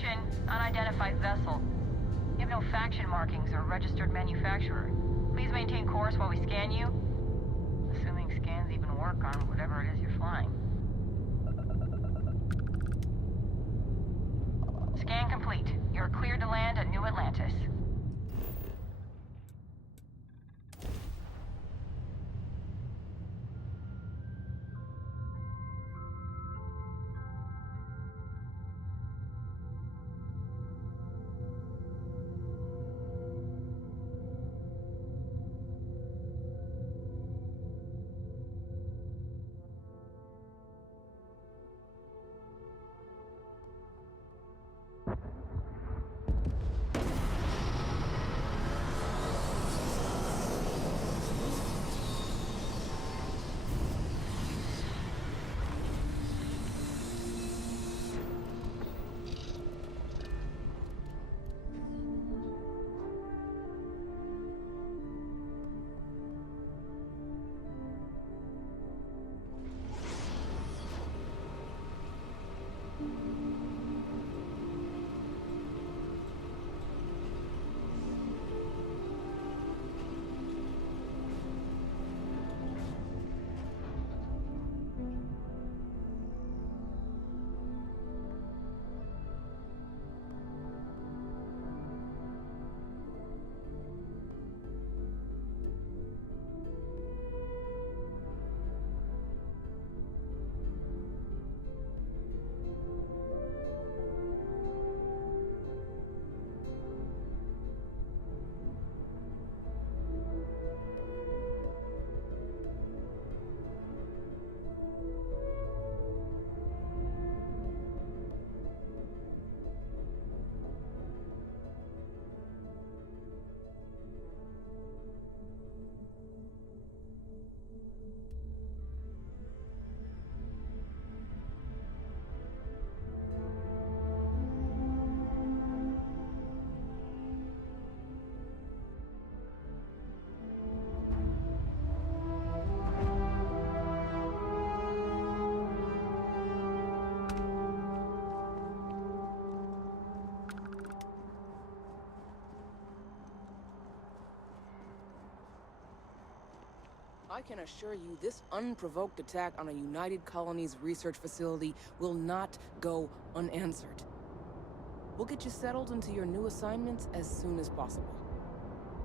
Attention, unidentified vessel. You have no faction markings or registered manufacturer. Please maintain course while we scan you. Assuming scans even work on whatever it is you're flying. Scan complete. You're cleared to land at New Atlantis. I can assure you this unprovoked attack on a United Colonies research facility will not go unanswered. We'll get you settled into your new assignments as soon as possible.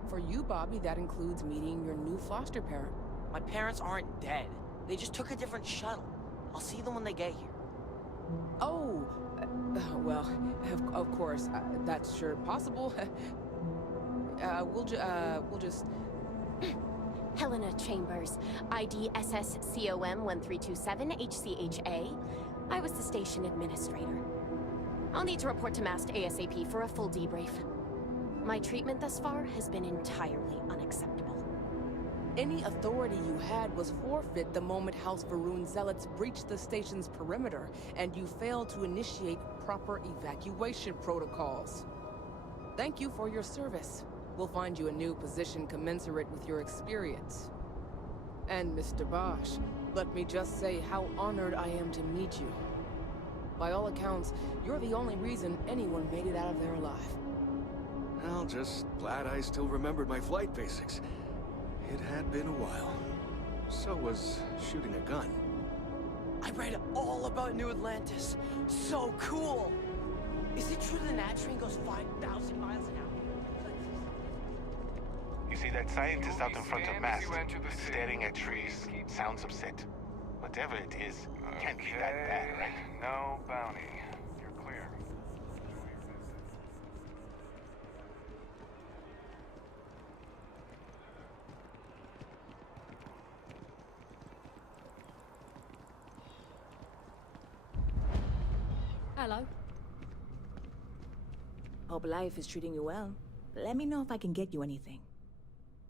For you, Bobby, that includes meeting your new foster parent. My parents aren't dead. They just took a different shuttle. I'll see them when they get here. Oh, well, of course, that's sure possible. We'll just... Helena Chambers, ID SSCOM 1327 HCHA. I was the station administrator. I'll need to report to MAST ASAP for a full debrief. My treatment thus far has been entirely unacceptable. Any authority you had was forfeit the moment House Varun zealots breached the station's perimeter, and you failed to initiate proper evacuation protocols. Thank you for your service. We'll find you a new position commensurate with your experience. And Mr. Bosch, let me just say how honored I am to meet you. By all accounts, you're the only reason anyone made it out of there alive. Well, just glad I still remembered my flight basics. It had been a while. So was shooting a gun. I read all about New Atlantis. So cool! Is it true the Nat train goes 5,000 miles an hour? You see that scientist out in front of MAST, staring at trees, sounds upset. Whatever it is, can't be that bad, right? No bounty. You're clear. Hello. Hope life is treating you well. Let me know if I can get you anything.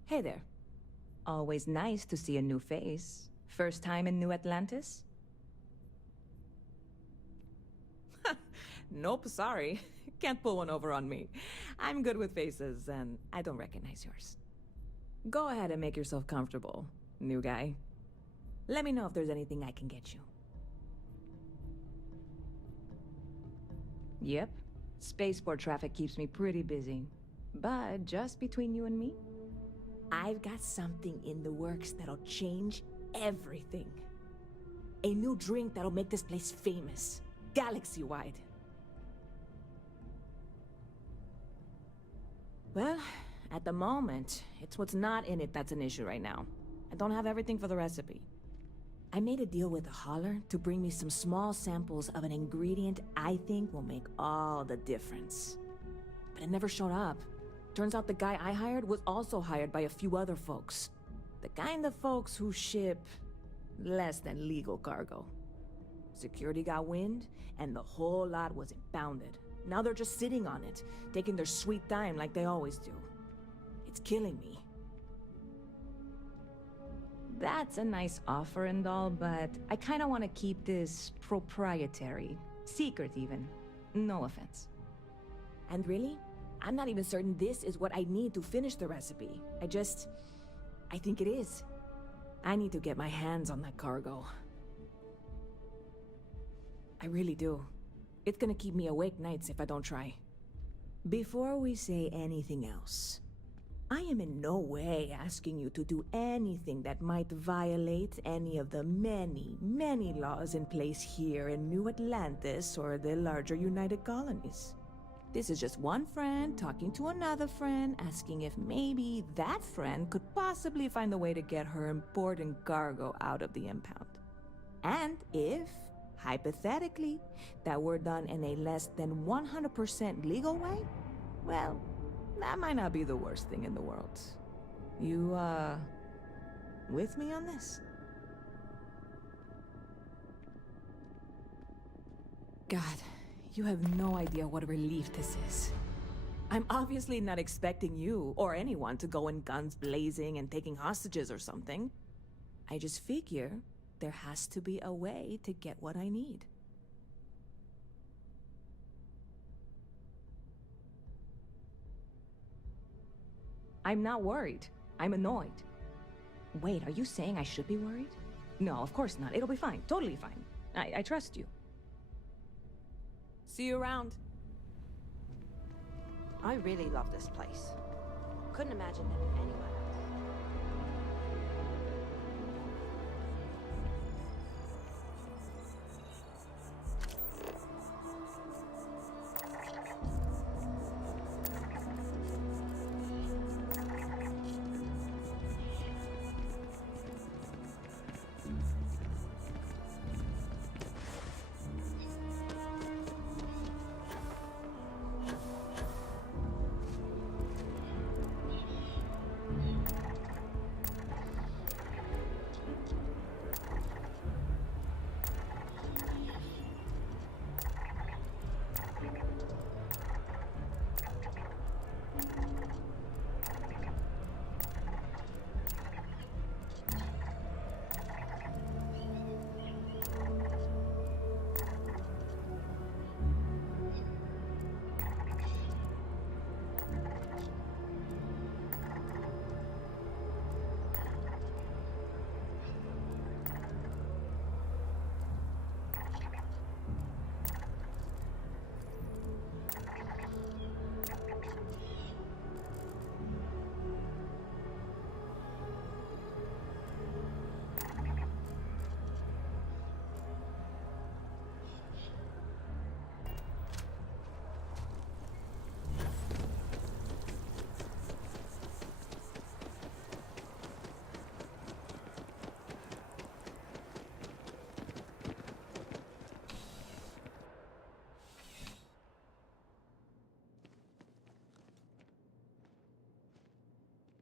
Hey there. Always nice to see a new face. First time in New Atlantis? Nope, sorry. Can't pull one over on me. I'm good with faces, and I don't recognize yours. Go ahead and make yourself comfortable, new guy. Let me know if there's anything I can get you. Yep. Spaceport traffic keeps me pretty busy. But just between you and me, I've got something in the works that'll change everything. A new drink that'll make this place famous, galaxy-wide. Well, at the moment, it's what's not in it that's an issue right now. I don't have everything for the recipe. I made a deal with a hauler to bring me some small samples of an ingredient I think will make all the difference. But it never showed up. Turns out the guy I hired was also hired by a few other folks. The kind of folks who ship less than legal cargo. Security got wind, and the whole lot was impounded. Now they're just sitting on it, taking their sweet time like they always do. It's killing me. That's a nice offer and all, but I kinda wanna keep this proprietary. Secret, even. No offense. And really, I'm not even certain this is what I need to finish the recipe. I think it is. I need to get my hands on that cargo. I really do. It's gonna keep me awake nights if I don't try. Before we say anything else, I am in no way asking you to do anything that might violate any of the many, many laws in place here in New Atlantis or the larger United Colonies. This is just one friend talking to another friend, asking if maybe that friend could possibly find a way to get her important cargo out of the impound. And if, hypothetically, that were done in a less than 100% legal way, well, that might not be the worst thing in the world. You, with me on this? God, you have no idea what a relief this is. I'm obviously not expecting you or anyone to go in guns blazing and taking hostages or something. I just figure there has to be a way to get what I need. I'm not worried. I'm annoyed. Wait, are you saying I should be worried? No, of course not. It'll be fine. Totally fine. I trust you. See you around. I really love this place. Couldn't imagine living anywhere else.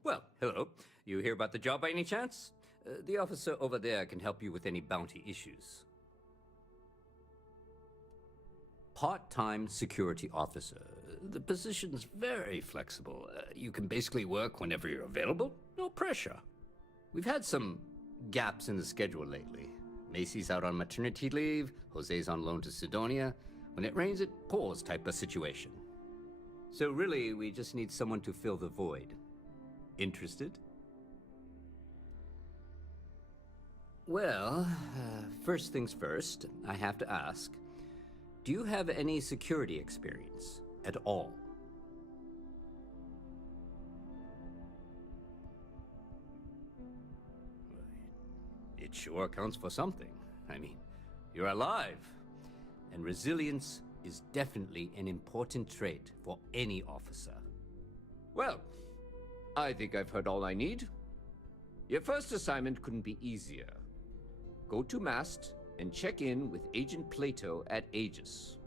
Well, hello. You hear about the job by any chance? The officer over there can help you with any bounty issues. Part-time security officer. The position's very flexible. You can basically work whenever you're available. No pressure. We've had some gaps in the schedule lately. Macy's out on maternity leave. Jose's on loan to Sidonia. When it rains, it pours type of situation. So really, we just need someone to fill the void. Interested? Well, first things first, I have to ask, do you have any security experience? at all. It sure counts for something. I mean, you're alive. And resilience is definitely an important trait for any officer. Well, I think I've heard all I need. Your first assignment couldn't be easier. Go to Mast and check in with Agent Plato at Aegis.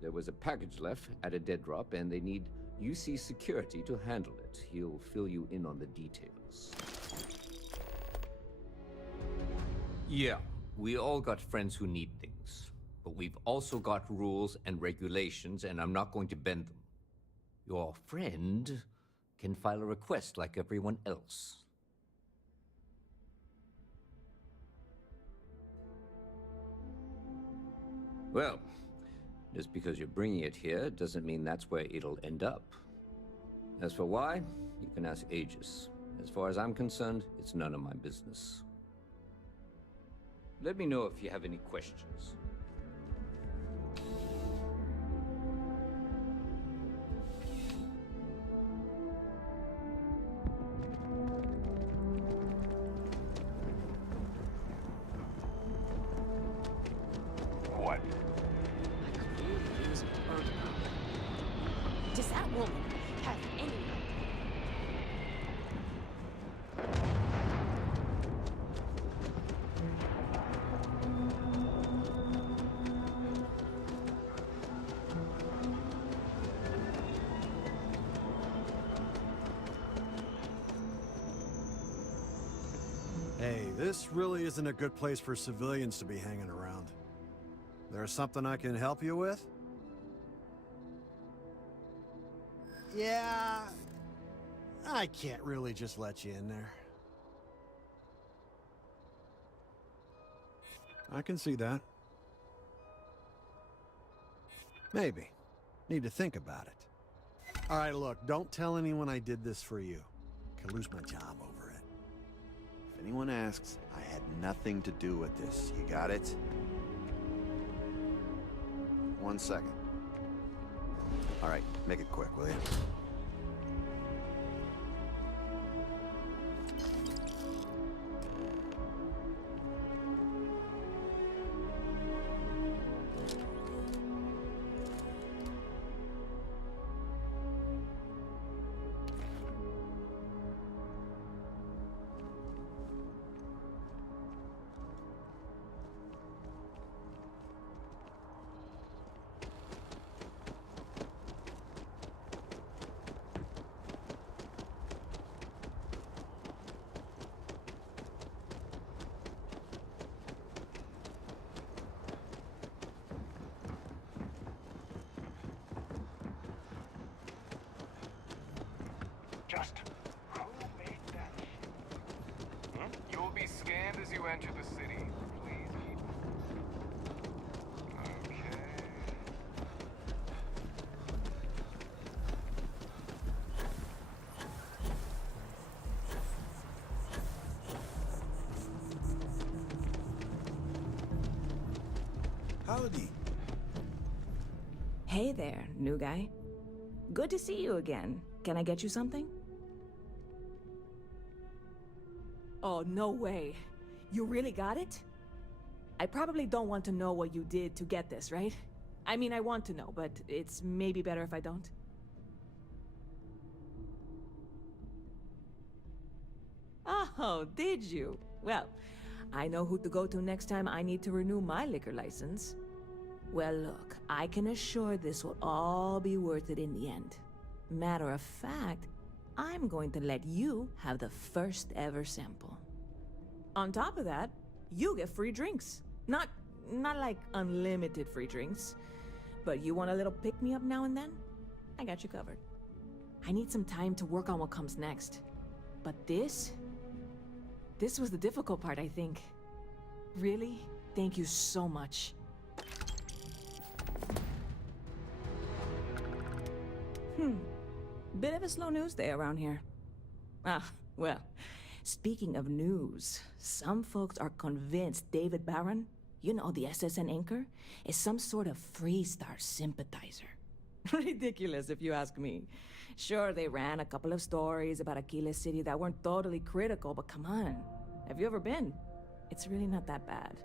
There was a package left at a dead drop, and they need UC security to handle it. He'll fill you in on the details. Yeah, we all got friends who need things. But we've also got rules and regulations, and I'm not going to bend them. Your friend can file a request like everyone else. Well, just because you're bringing it here doesn't mean that's where it'll end up. As for why, you can ask Aegis. As far as I'm concerned, it's none of my business. Let me know if you have any questions. What? Does that woman have any Hey, this really isn't a good place for civilians to be hanging around. There's something I can help you with? Yeah, I can't really just let you in there. I can see that. Maybe. Need to think about it. All right, look, don't tell anyone I did this for you. Could lose my job over it. If anyone asks, I had nothing to do with this. You got it? 1 second. All right, make it quick, will you? Just who made that? You will be scanned as you enter the city. Please keep. Okay. Howdy. Hey there, new guy. Good to see you again. Can I get you something? Oh, no way. You really got it? I probably don't want to know what you did to get this, right? I mean, I want to know, but it's maybe better if I don't. Oh, did you? Well, I know who to go to next time I need to renew my liquor license. Well, look, I can assure this will all be worth it in the end. Matter of fact, I'm going to let you have the first ever sample. On top of that, you get free drinks. Not like unlimited free drinks, but you want a little pick-me-up now and then? I got you covered. I need some time to work on what comes next. But this was the difficult part, I think. Really, thank you so much. Bit of a slow news day around here. Ah, well, speaking of news, some folks are convinced David Barron, you know, the SSN anchor, is some sort of Freestar sympathizer. Ridiculous, if you ask me. Sure, they ran a couple of stories about Aquila City that weren't totally critical, but come on. Have you ever been? It's really not that bad.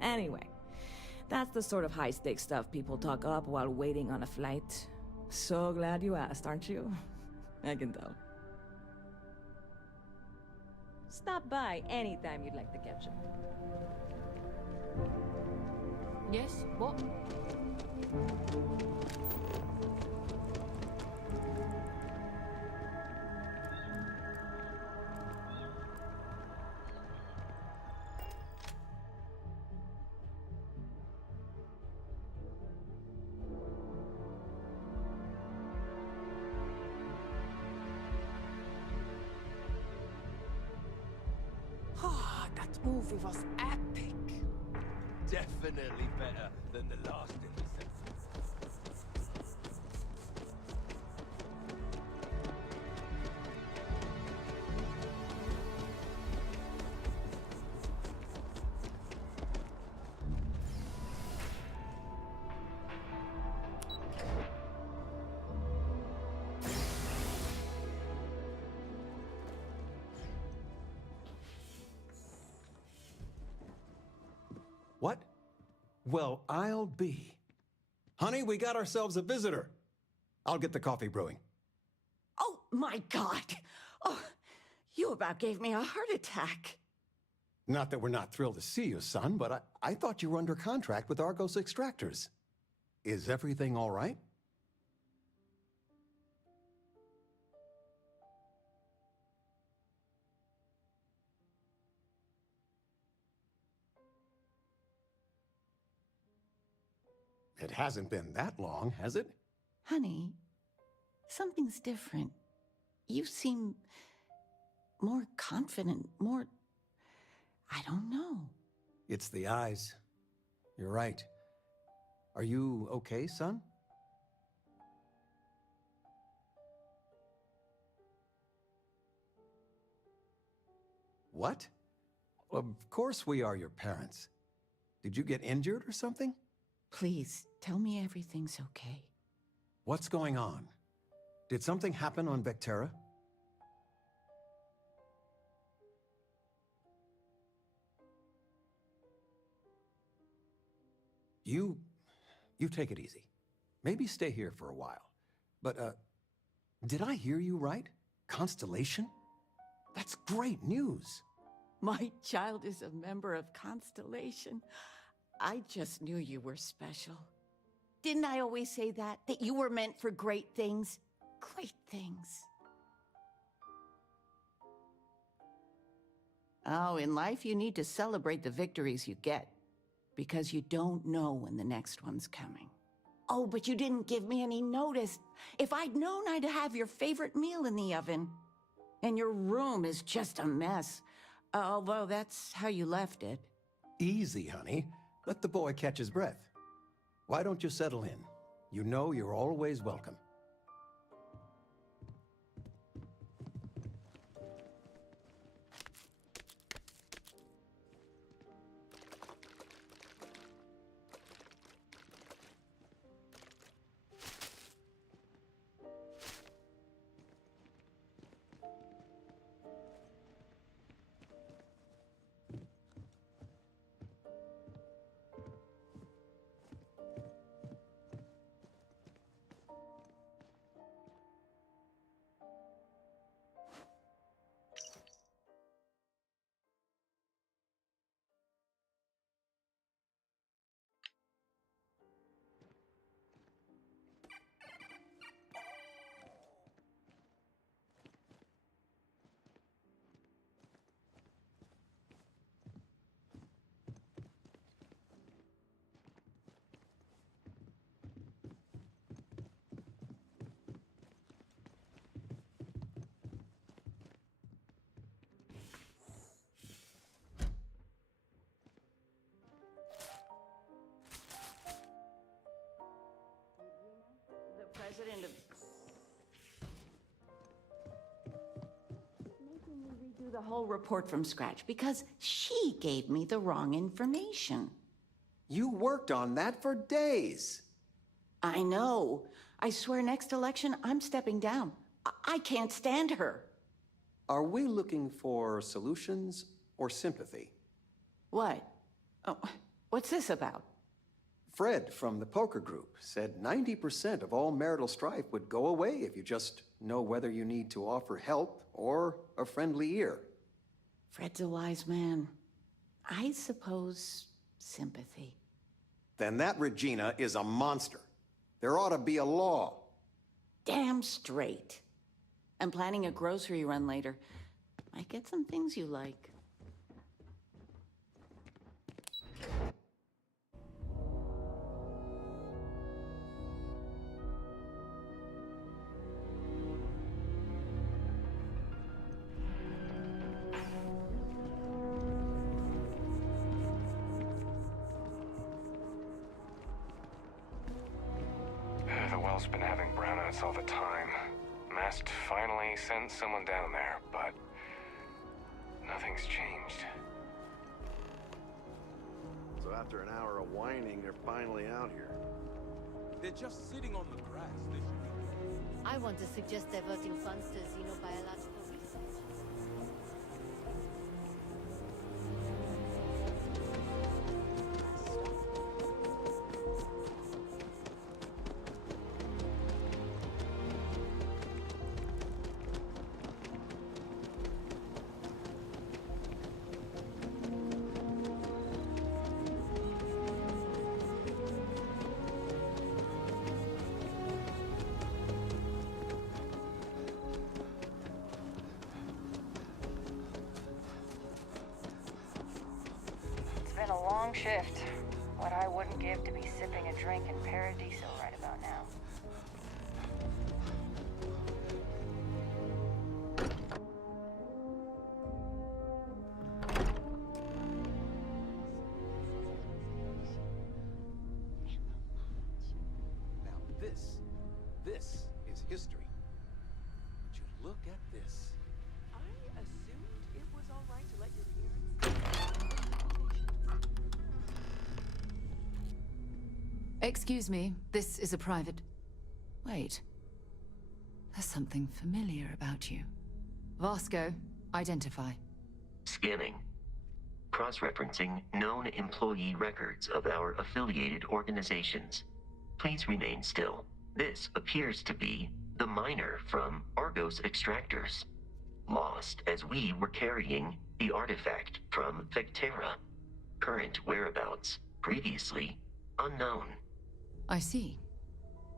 Anyway, that's the sort of high-stakes stuff people talk up while waiting on a flight. So glad you asked, aren't you? I can tell. Stop by anytime you'd like to catch up. Yes? What? Ah, that movie was epic. Definitely better than the last in the set. What? Well, I'll be. Honey, we got ourselves a visitor. I'll get the coffee brewing. Oh, my God. Oh, you about gave me a heart attack. Not that we're not thrilled to see you, son, but I thought you were under contract with Argos Extractors. Is everything all right? It hasn't been that long, has it? Honey, something's different. You seem more confident, more... I don't know. It's the eyes. You're right. Are you okay, son? What? Of course we are your parents. Did you get injured or something? Please, tell me everything's okay. What's going on? Did something happen on Vectera? You take it easy. Maybe stay here for a while. But, did I hear you right? Constellation? That's great news. My child is a member of Constellation. I just knew you were special. Didn't I always say that? That you were meant for great things? Great things. Oh, in life you need to celebrate the victories you get. Because you don't know when the next one's coming. Oh, but you didn't give me any notice. If I'd known, I'd have your favorite meal in the oven. And your room is just a mess. Although that's how you left it. Easy, honey. Let the boy catch his breath. Why don't you settle in? You know you're always welcome. President of... making me redo the whole report from scratch because she gave me the wrong information. You worked on that for days. I know. I swear next election, I'm stepping down. I can't stand her. Are we looking for solutions or sympathy? What? Oh, what's this about? Fred from the poker group said 90% of all marital strife would go away if you just know whether you need to offer help or a friendly ear. Fred's a wise man. I suppose sympathy. Then that Regina is a monster. There ought to be a law. Damn straight. I'm planning a grocery run later. Might get some things you like. The well's been having brownouts all the time. Mast finally sent someone down there, but nothing's changed. So after an hour of whining, they're finally out here. They're just sitting on the grass. They should be... I want to suggest diverting funds to xenobiological research. It's been a long shift. What I wouldn't give to be sipping a drink in Paradiso right about now. Now this is history. Would you look at this? I assumed it was all right to let your parents... Excuse me, this is a private... Wait. There's something familiar about you. Vasco, identify. Scanning. Cross-referencing known employee records of our affiliated organizations. Please remain still. This appears to be the miner from Argos Extractors. Lost as we were carrying the artifact from Vectera. Current whereabouts, previously unknown. I see.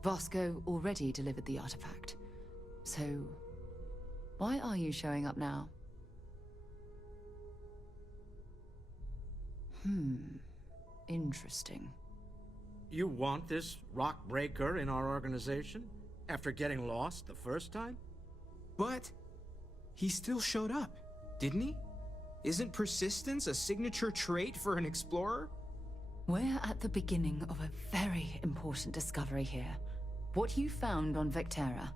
Vasco already delivered the artifact. So, why are you showing up now? Interesting. You want this rock breaker in our organization? After getting lost the first time? But he still showed up, didn't he? Isn't persistence a signature trait for an explorer? We're at the beginning of a very important discovery here. What you found on Vectera,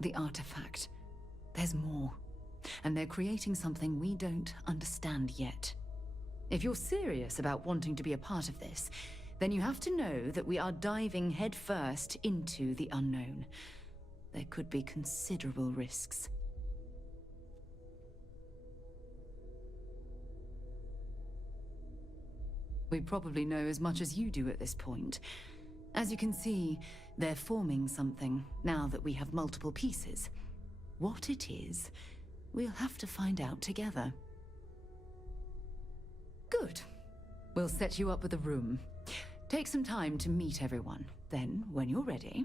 the artifact, there's more. And they're creating something we don't understand yet. If you're serious about wanting to be a part of this, then you have to know that we are diving headfirst into the unknown. There could be considerable risks. We probably know as much as you do at this point. As you can see, they're forming something now that we have multiple pieces. What it is, we'll have to find out together. Good. We'll set you up with a room. Take some time to meet everyone. Then, when you're ready,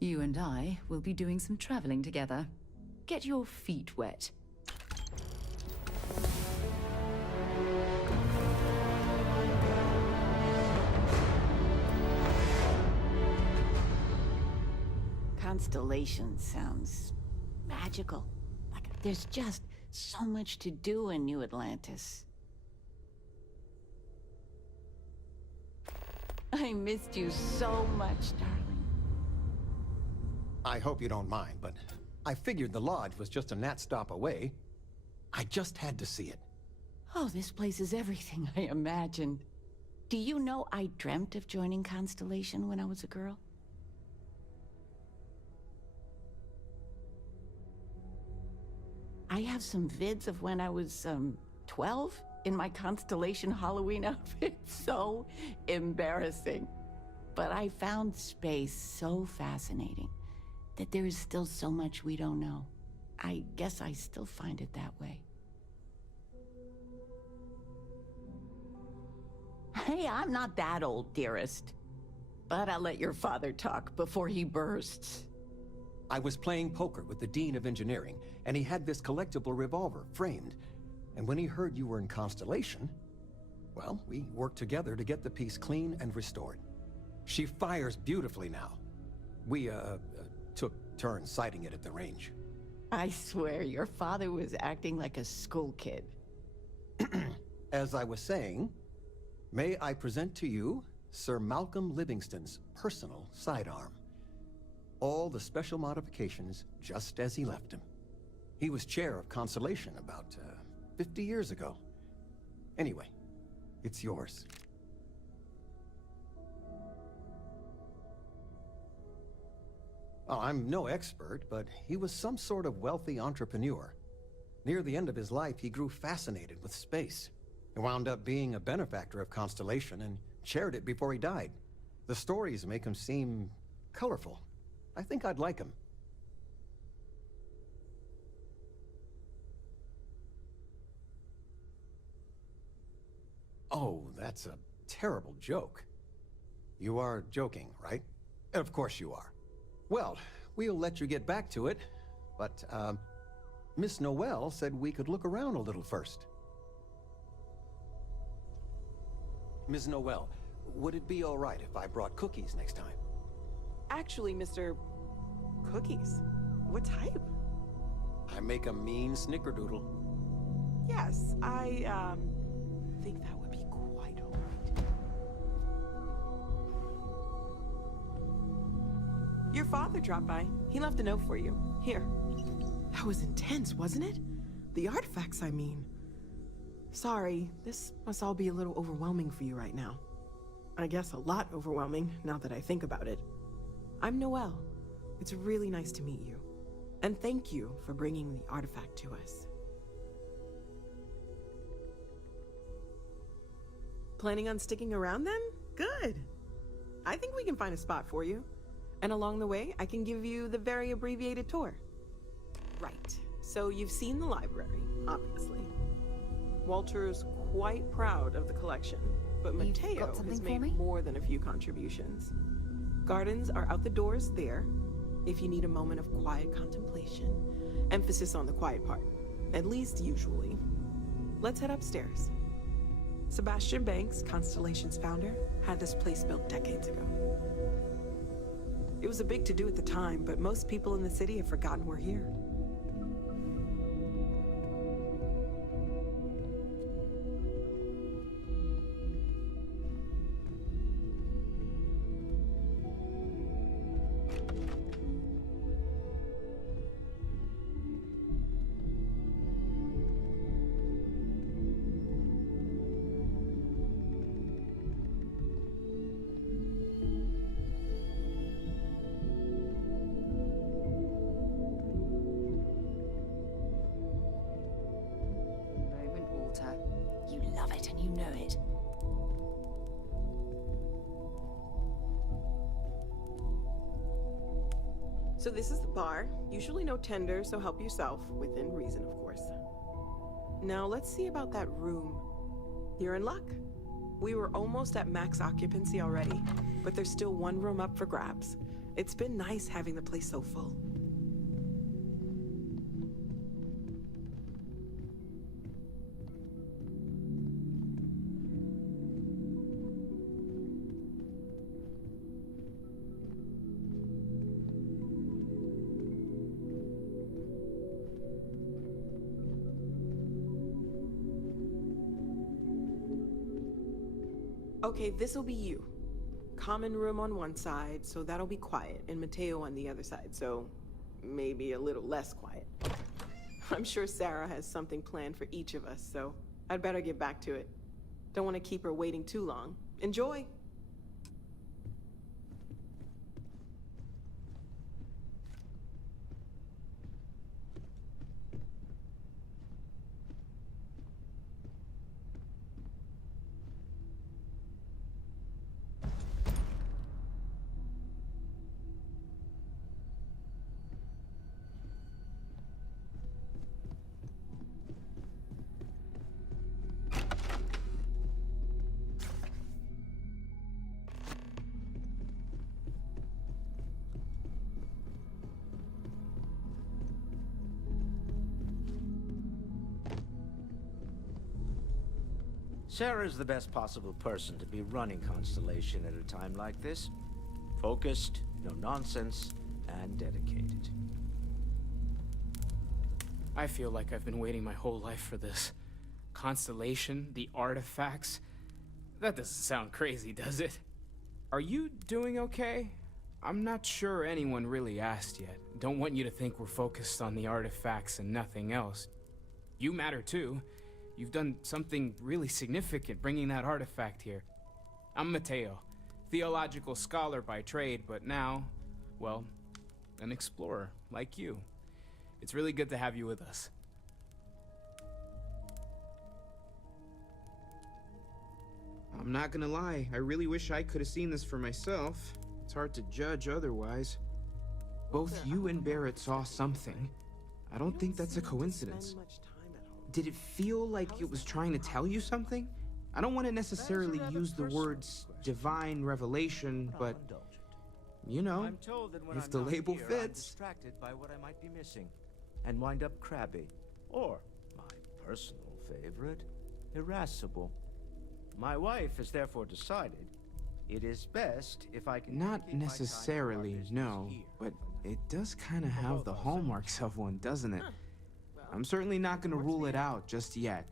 you and I will be doing some traveling together. Get your feet wet. Constellation sounds magical. Like there's just so much to do in New Atlantis. I missed you so much, darling. I hope you don't mind, but I figured the lodge was just a gnat stop away. I just had to see it. Oh, this place is everything I imagined. Do you know I dreamt of joining Constellation when I was a girl? I have some vids of when I was, 12 in my Constellation Halloween outfit. So embarrassing. But I found space so fascinating that there is still so much we don't know. I guess I still find it that way. Hey, I'm not that old, dearest. But I'll let your father talk before he bursts. I was playing poker with the Dean of Engineering, and he had this collectible revolver framed. And when he heard you were in Constellation, well, we worked together to get the piece clean and restored. She fires beautifully now. We, took turns sighting it at the range. I swear, your father was acting like a school kid. As I was saying, may I present to you Sir Malcolm Livingston's personal sidearm. All the special modifications just as he left him. He was chair of Constellation about 50 years ago. Anyway, it's yours. Oh, I'm no expert, but he was some sort of wealthy entrepreneur. Near the end of his life, he grew fascinated with space. He wound up being a benefactor of Constellation and chaired it before he died. The stories make him seem colorful. I think I'd like him. Oh, that's a terrible joke. You are joking, right? Of course you are. Well, we'll let you get back to it, but, Miss Noel said we could look around a little first. Ms. Noel, would it be all right if I brought cookies next time? Actually, Mr. Cookies? What type? I make a mean snickerdoodle. Yes, I, think that would be quite all right. Your father dropped by. He left a note for you. Here. That was intense, wasn't it? The artifacts, I mean. Sorry, this must all be a little overwhelming for you right now. I guess a lot overwhelming, now that I think about it. I'm Noelle. It's really nice to meet you. And thank you for bringing the artifact to us. Planning on sticking around then? Good. I think we can find a spot for you. And along the way, I can give you the very abbreviated tour. Right. So you've seen the library, obviously. Walter's quite proud of the collection, but Mateo has made more than a few contributions. Gardens are out the doors there, if you need a moment of quiet contemplation. Emphasis on the quiet part, at least usually. Let's head upstairs. Sebastian Banks, Constellation's founder, had this place built decades ago. It was a big to-do at the time, but most people in the city have forgotten we're here. You love it and you know it. So this is the bar. Usually no tender, so help yourself, within reason, of course. Now let's see about that room. You're in luck. We were almost at max occupancy already, but there's still one room up for grabs. It's been nice having the place so full. Okay, this'll be you. Common room on one side, so that'll be quiet, and Mateo on the other side, so maybe a little less quiet. I'm sure Sarah has something planned for each of us, so I'd better get back to it. Don't want to keep her waiting too long. Enjoy! Sarah's the best possible person to be running Constellation at a time like this. Focused, no nonsense, and dedicated. I feel like I've been waiting my whole life for this. Constellation, the artifacts. That doesn't sound crazy, does it? Are you doing okay? I'm not sure anyone really asked yet. Don't want you to think we're focused on the artifacts and nothing else. You matter too. You've done something really significant bringing that artifact here. I'm Mateo, theological scholar by trade, but now, well, an explorer like you. It's really good to have you with us. I'm not gonna lie, I really wish I could have seen this for myself. It's hard to judge otherwise. Both you and Barrett saw something. I don't think that's a coincidence. Did it feel like it was trying to tell you something? I don't want to necessarily use the words divine revelation, but you know, if the label fits. I'm distracted by what I might be missing, and wind up crabby, or my personal favorite, irascible. My wife has therefore decided it is best if I can Not necessarily, no, but it does kind of have the hallmarks of one, doesn't it? I'm certainly not going to rule it out just yet.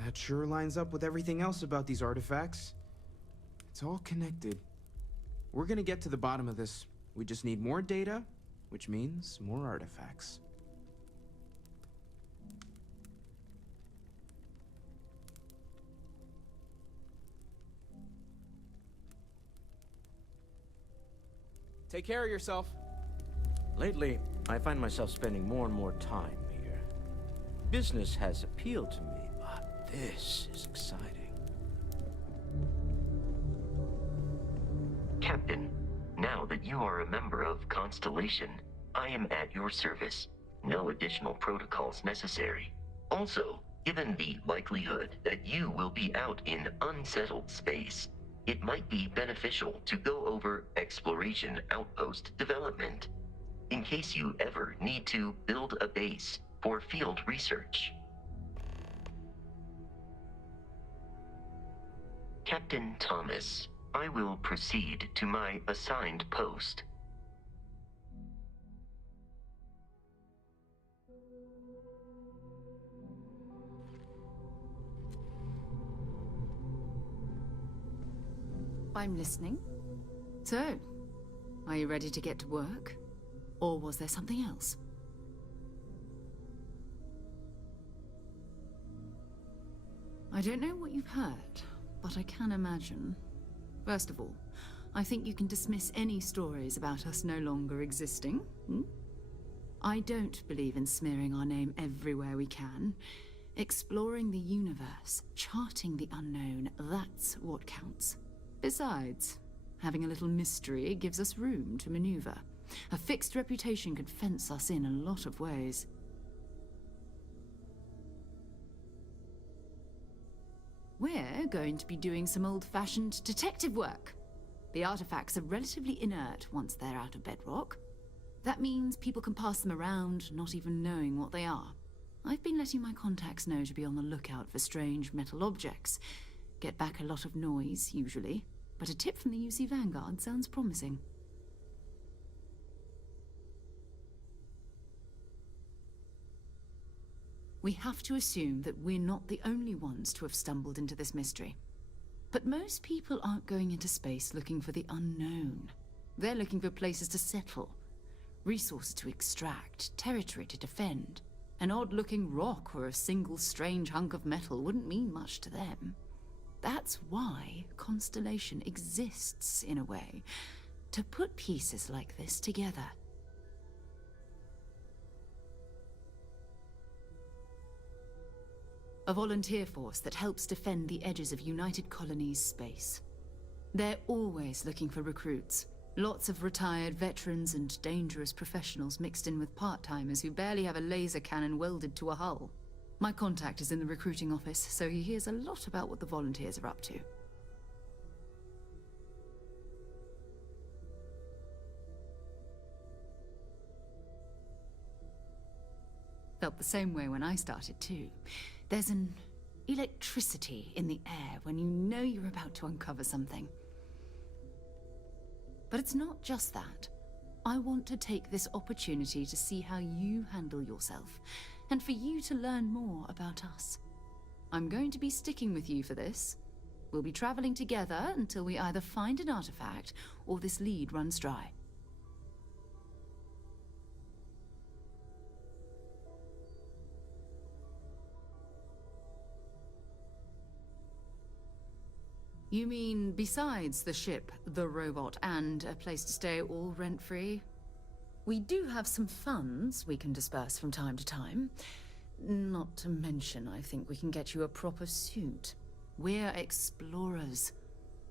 That sure lines up with everything else about these artifacts. It's all connected. We're going to get to the bottom of this. We just need more data, which means more artifacts. Take care of yourself. Lately, I find myself spending more and more time here. Business has appealed to me, but this is exciting. Captain, now that you are a member of Constellation, I am at your service. No additional protocols necessary. Also, given the likelihood that you will be out in unsettled space, it might be beneficial to go over exploration outpost development, in case you ever need to build a base for field research. Captain Thomas, I will proceed to my assigned post. I'm listening. So, are you ready to get to work? Or was there something else? I don't know what you've heard, but I can imagine. First of all, I think you can dismiss any stories about us no longer existing. I don't believe in smearing our name everywhere we can. Exploring the universe, charting the unknown, that's what counts. Besides, having a little mystery gives us room to maneuver. A fixed reputation could fence us in a lot of ways. We're going to be doing some old-fashioned detective work. The artifacts are relatively inert once they're out of bedrock. That means people can pass them around, not even knowing what they are. I've been letting my contacts know to be on the lookout for strange metal objects. Get back a lot of noise, usually, but a tip from the UC Vanguard sounds promising. We have to assume that we're not the only ones to have stumbled into this mystery. But most people aren't going into space looking for the unknown. They're looking for places to settle, resources to extract, territory to defend. An odd-looking rock or a single strange hunk of metal wouldn't mean much to them. That's why Constellation exists, in a way, to put pieces like this together. A volunteer force that helps defend the edges of United Colonies space. They're always looking for recruits. Lots of retired veterans and dangerous professionals mixed in with part-timers who barely have a laser cannon welded to a hull. My contact is in the recruiting office, so he hears a lot about what the volunteers are up to. Felt the same way when I started too. There's an electricity in the air when you know you're about to uncover something. But it's not just that. I want to take this opportunity to see how you handle yourself, and for you to learn more about us. I'm going to be sticking with you for this. We'll be traveling together until we either find an artifact or this lead runs dry. You mean besides the ship, the robot, and a place to stay all rent-free? We do have some funds we can disperse from time to time. Not to mention, I think we can get you a proper suit. We're explorers.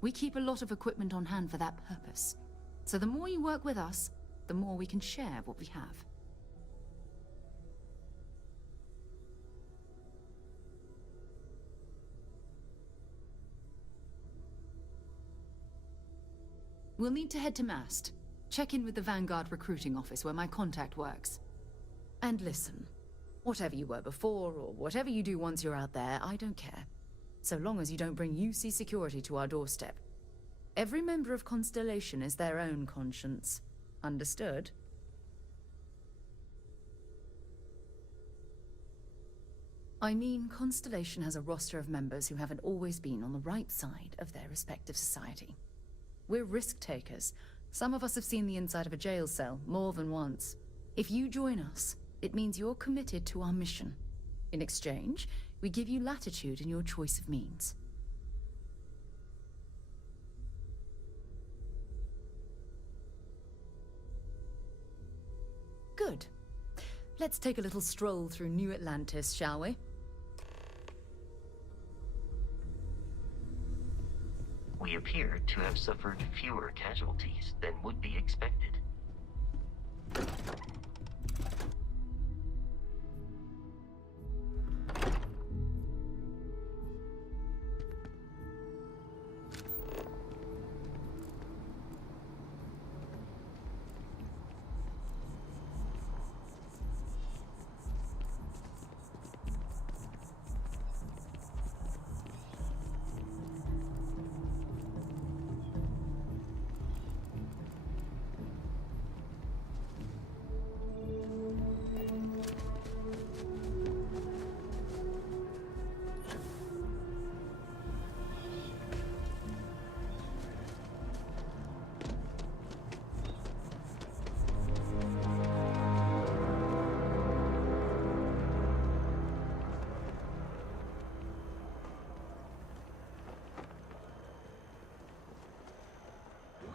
We keep a lot of equipment on hand for that purpose. So the more you work with us, the more we can share what we have. We'll need to head to Mast. Check in with the Vanguard recruiting office where my contact works. And listen, whatever you were before, or whatever you do once you're out there, I don't care. So long as you don't bring UC security to our doorstep. Every member of Constellation is their own conscience. Understood? I mean, Constellation has a roster of members who haven't always been on the right side of their respective society. We're risk-takers. Some of us have seen the inside of a jail cell more than once. If you join us, it means you're committed to our mission. In exchange, we give you latitude in your choice of means. Good. Let's take a little stroll through New Atlantis, shall we? We appear to have suffered fewer casualties than would be expected.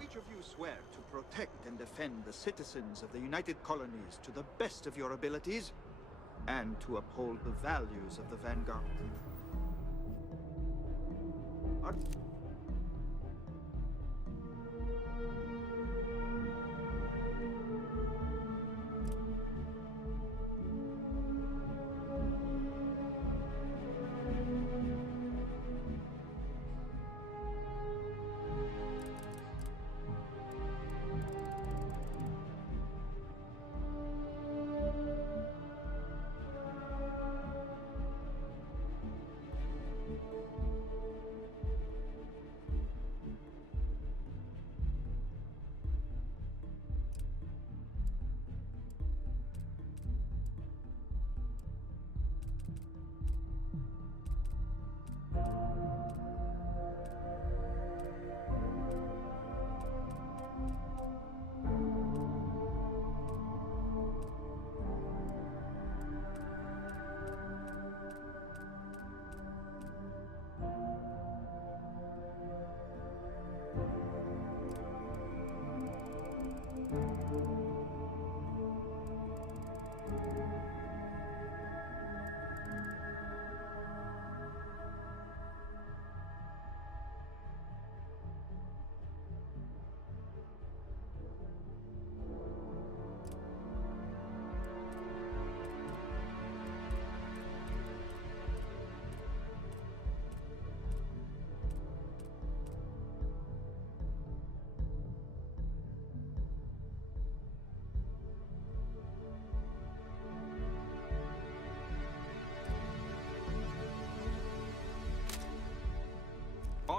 Each of you swear to protect and defend the citizens of the United Colonies to the best of your abilities, and to uphold the values of the Vanguard.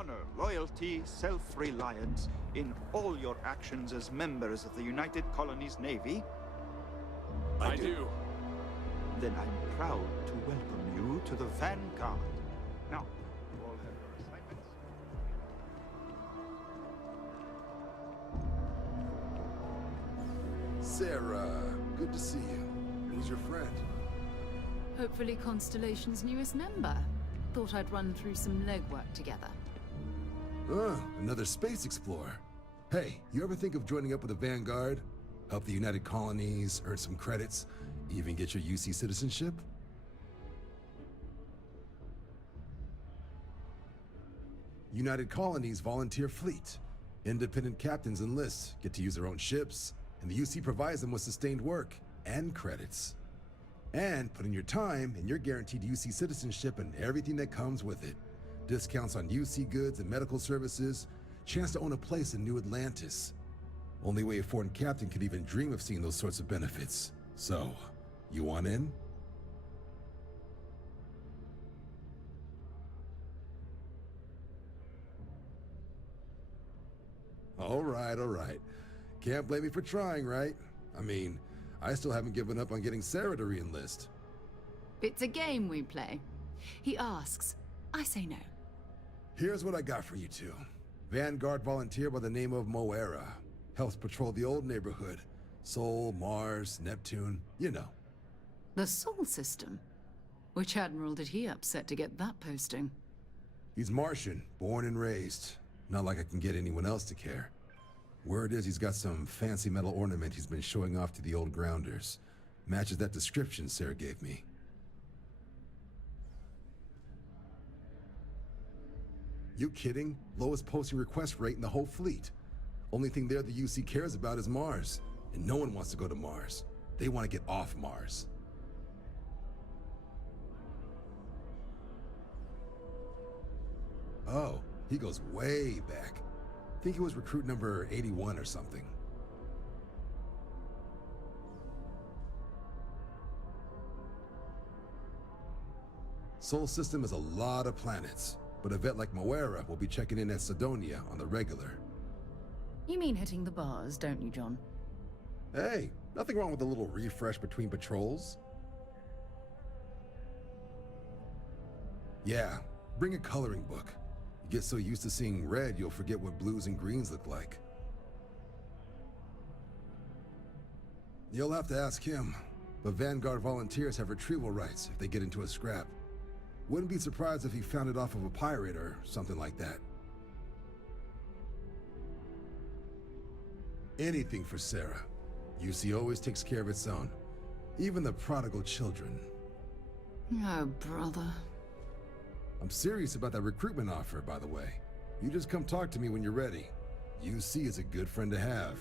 honor, loyalty, self-reliance in all your actions as members of the United Colonies Navy? I do. Then I'm proud to welcome you to the Vanguard. Now, you all have your assignments. Sarah, good to see you. Who's your friend? Hopefully Constellation's newest member. Thought I'd run through some legwork together. Another space explorer. Hey, you ever think of joining up with the Vanguard? Help the United Colonies, earn some credits, even get your UC citizenship? United Colonies volunteer fleet. Independent captains enlist, get to use their own ships, and the UC provides them with sustained work and credits. And put in your time, and you're guaranteed UC citizenship and everything that comes with it. Discounts on UC goods and medical services, chance to own a place in New Atlantis. Only way a foreign captain could even dream of seeing those sorts of benefits. So, you want in? All right. Can't blame me for trying, right? I mean, I still haven't given up on getting Sarah to re-enlist. It's a game we play. He asks, I say no. Here's what I got for you two. Vanguard volunteer by the name of Moera. Helps patrol the old neighborhood. Sol, Mars, Neptune, you know. The Sol system? Which admiral did he upset to get that posting? He's Martian, born and raised. Not like I can get anyone else to care. Word is he's got some fancy metal ornament he's been showing off to the old grounders. Matches that description Sarah gave me. You kidding? Lowest posting request rate in the whole fleet. Only thing there the UC cares about is Mars. And no one wants to go to Mars. They want to get off Mars. Oh, he goes way back. Think he was recruit number 81 or something. Sol system has a lot of planets, but a vet like Moera will be checking in at Sidonia on the regular. You mean hitting the bars, don't you, John? Hey, nothing wrong with a little refresh between patrols. Yeah, bring a coloring book. You get so used to seeing red, you'll forget what blues and greens look like. You'll have to ask him, but Vanguard volunteers have retrieval rights if they get into a scrap. Wouldn't be surprised if he found it off of a pirate or something like that. Anything for Sarah. UC always takes care of its own. Even the prodigal children. Oh, brother. I'm serious about that recruitment offer, by the way. You just come talk to me when you're ready. UC is a good friend to have.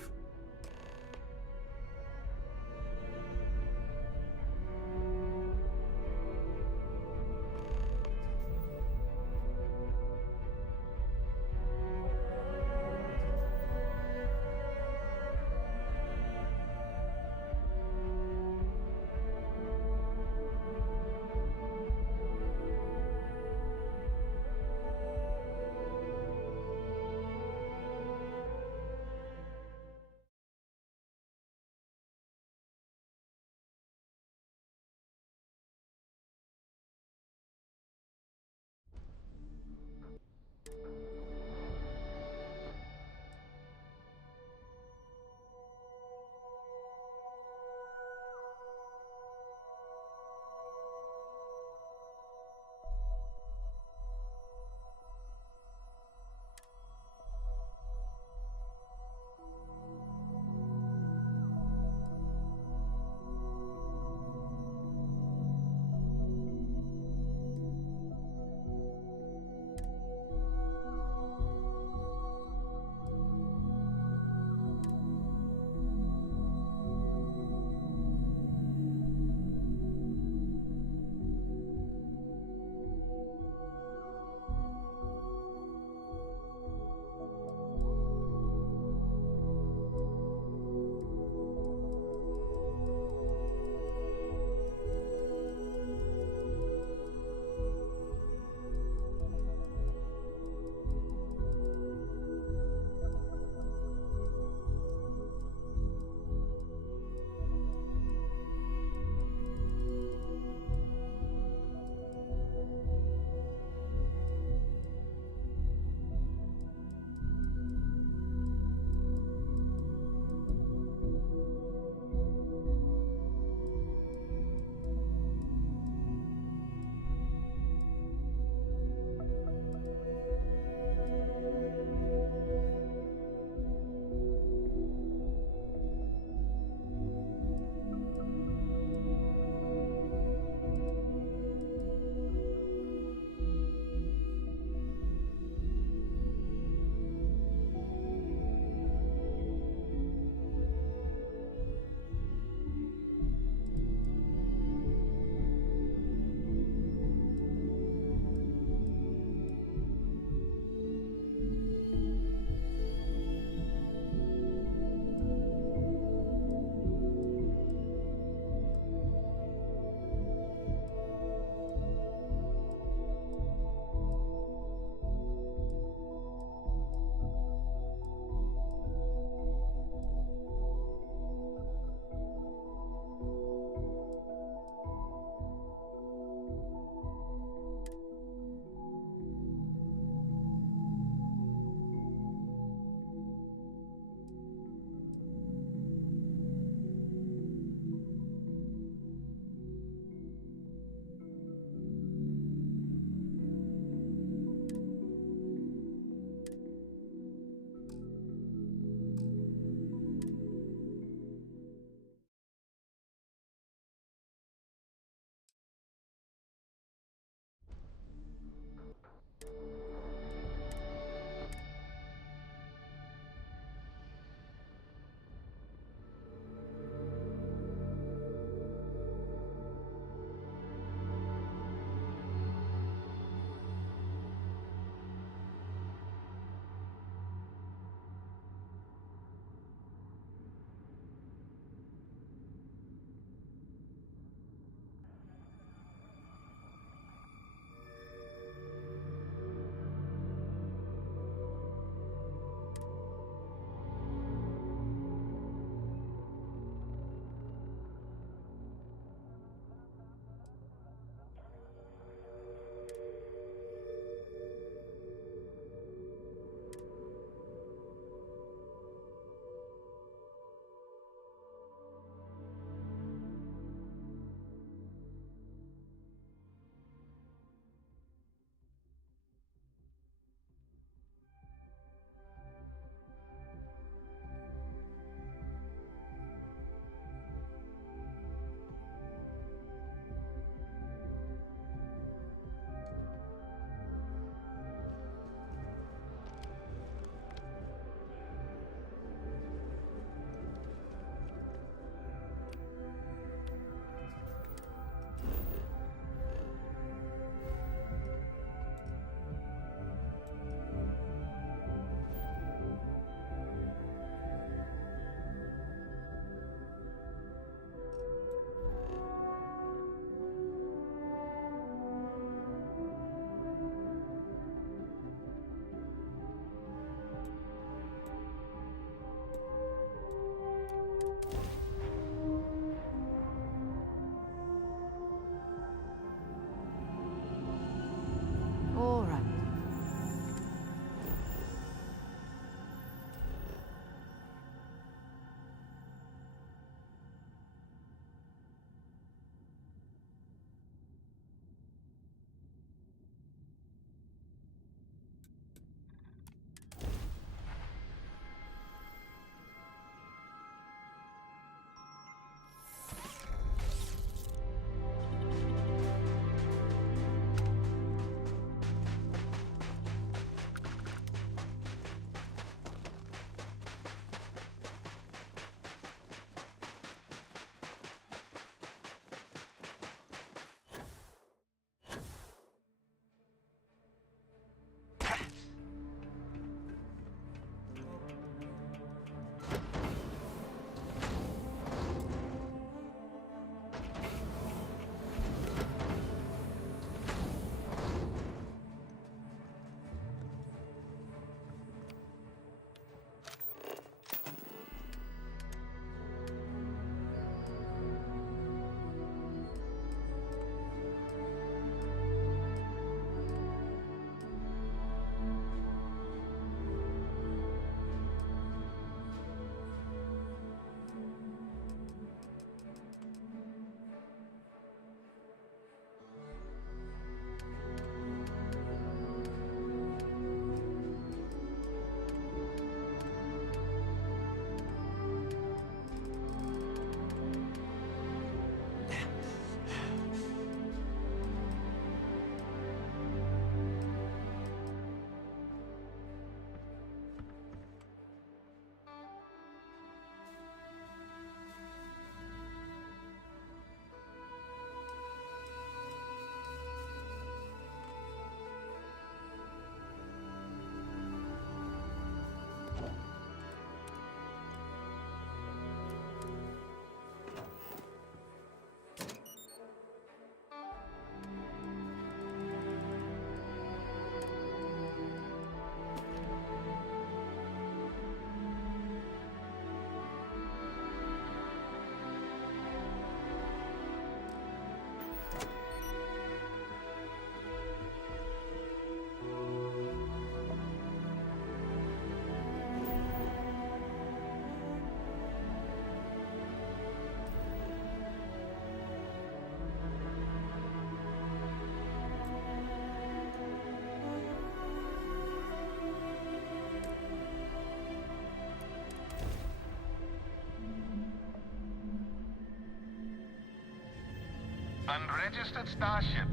unregistered starship.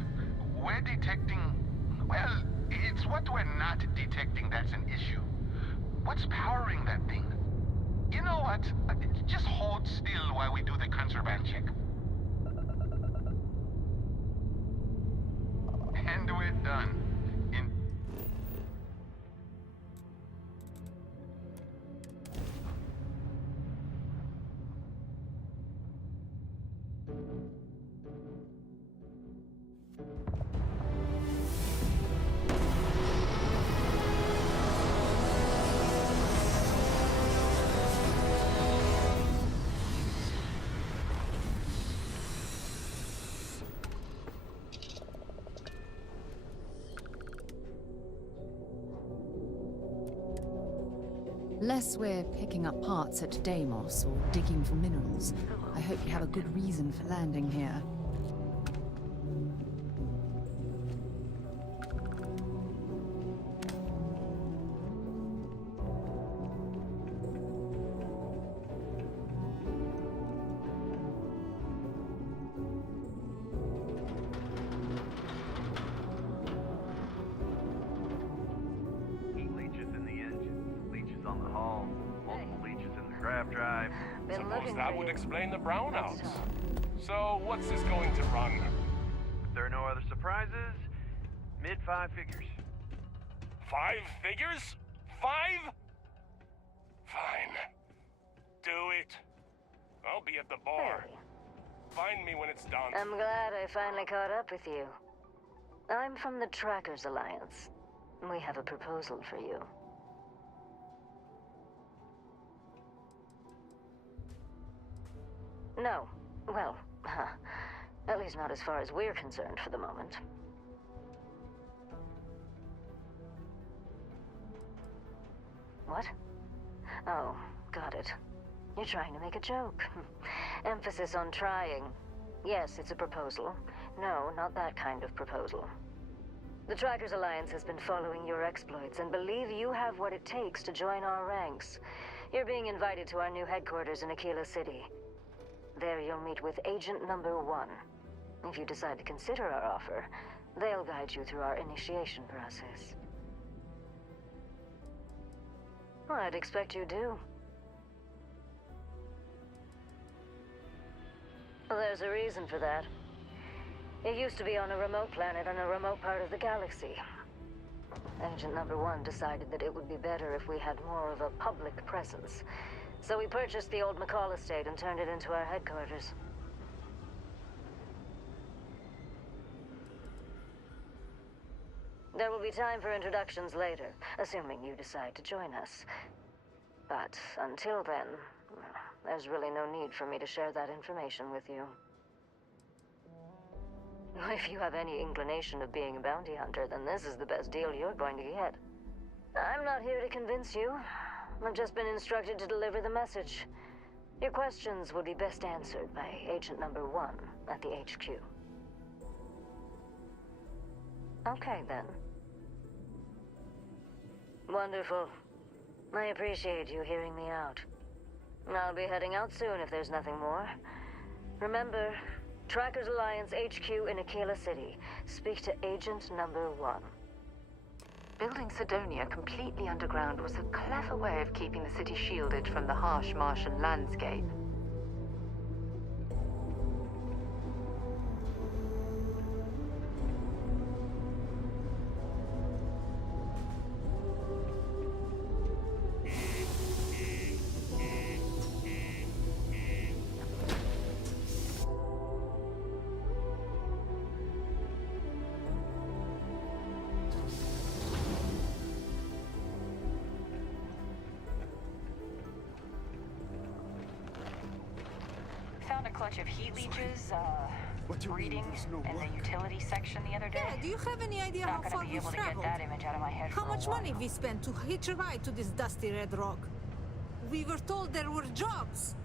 We're detecting... Well, it's what we're not detecting that's an issue. What's powering that thing? You know what? Just hold still while we do the contraband check. And we're done. Less we're picking up parts at Deimos or digging for minerals. I hope you have a good reason for landing here. Suppose that would explain the brownouts. So, what's this going to run? If there are no other surprises, mid-5 figures. 5 figures? 5? Fine. Do it. I'll be at the bar. Find me when it's done. I'm glad I finally caught up with you. I'm from the Trackers Alliance. We have a proposal for you. No. Well, at least not as far as we're concerned for the moment. What? Oh, got it. You're trying to make a joke. Emphasis on trying. Yes, it's a proposal. No, not that kind of proposal. The Trackers Alliance has been following your exploits and believe you have what it takes to join our ranks. You're being invited to our new headquarters in Aquila City. There you'll meet with Agent Number 1. If you decide to consider our offer, they'll guide you through our initiation process. Well, I'd expect you do. Well, there's a reason for that. It used to be on a remote planet on a remote part of the galaxy. Agent Number 1 decided that it would be better if we had more of a public presence. So we purchased the old McCall estate and turned it into our headquarters. There will be time for introductions later, assuming you decide to join us. But until then, there's really no need for me to share that information with you. If you have any inclination of being a bounty hunter, then this is the best deal you're going to get. I'm not here to convince you. I've just been instructed to deliver the message. Your questions would be best answered by Agent Number 1 at the HQ. Okay, then. Wonderful. I appreciate you hearing me out. I'll be heading out soon if there's nothing more. Remember, Trackers Alliance HQ in Aquila City. Speak to Agent Number 1. Building Sidonia completely underground was a clever way of keeping the city shielded from the harsh Martian landscape. Found a clutch of heat leeches, breeding in the utility section the other day. Yeah, do you have any idea how far we've Not gonna be able to get traveled? that image out of my head How for a much while. money we spent to hitch a ride to this dusty red rock? We were told there were jobs.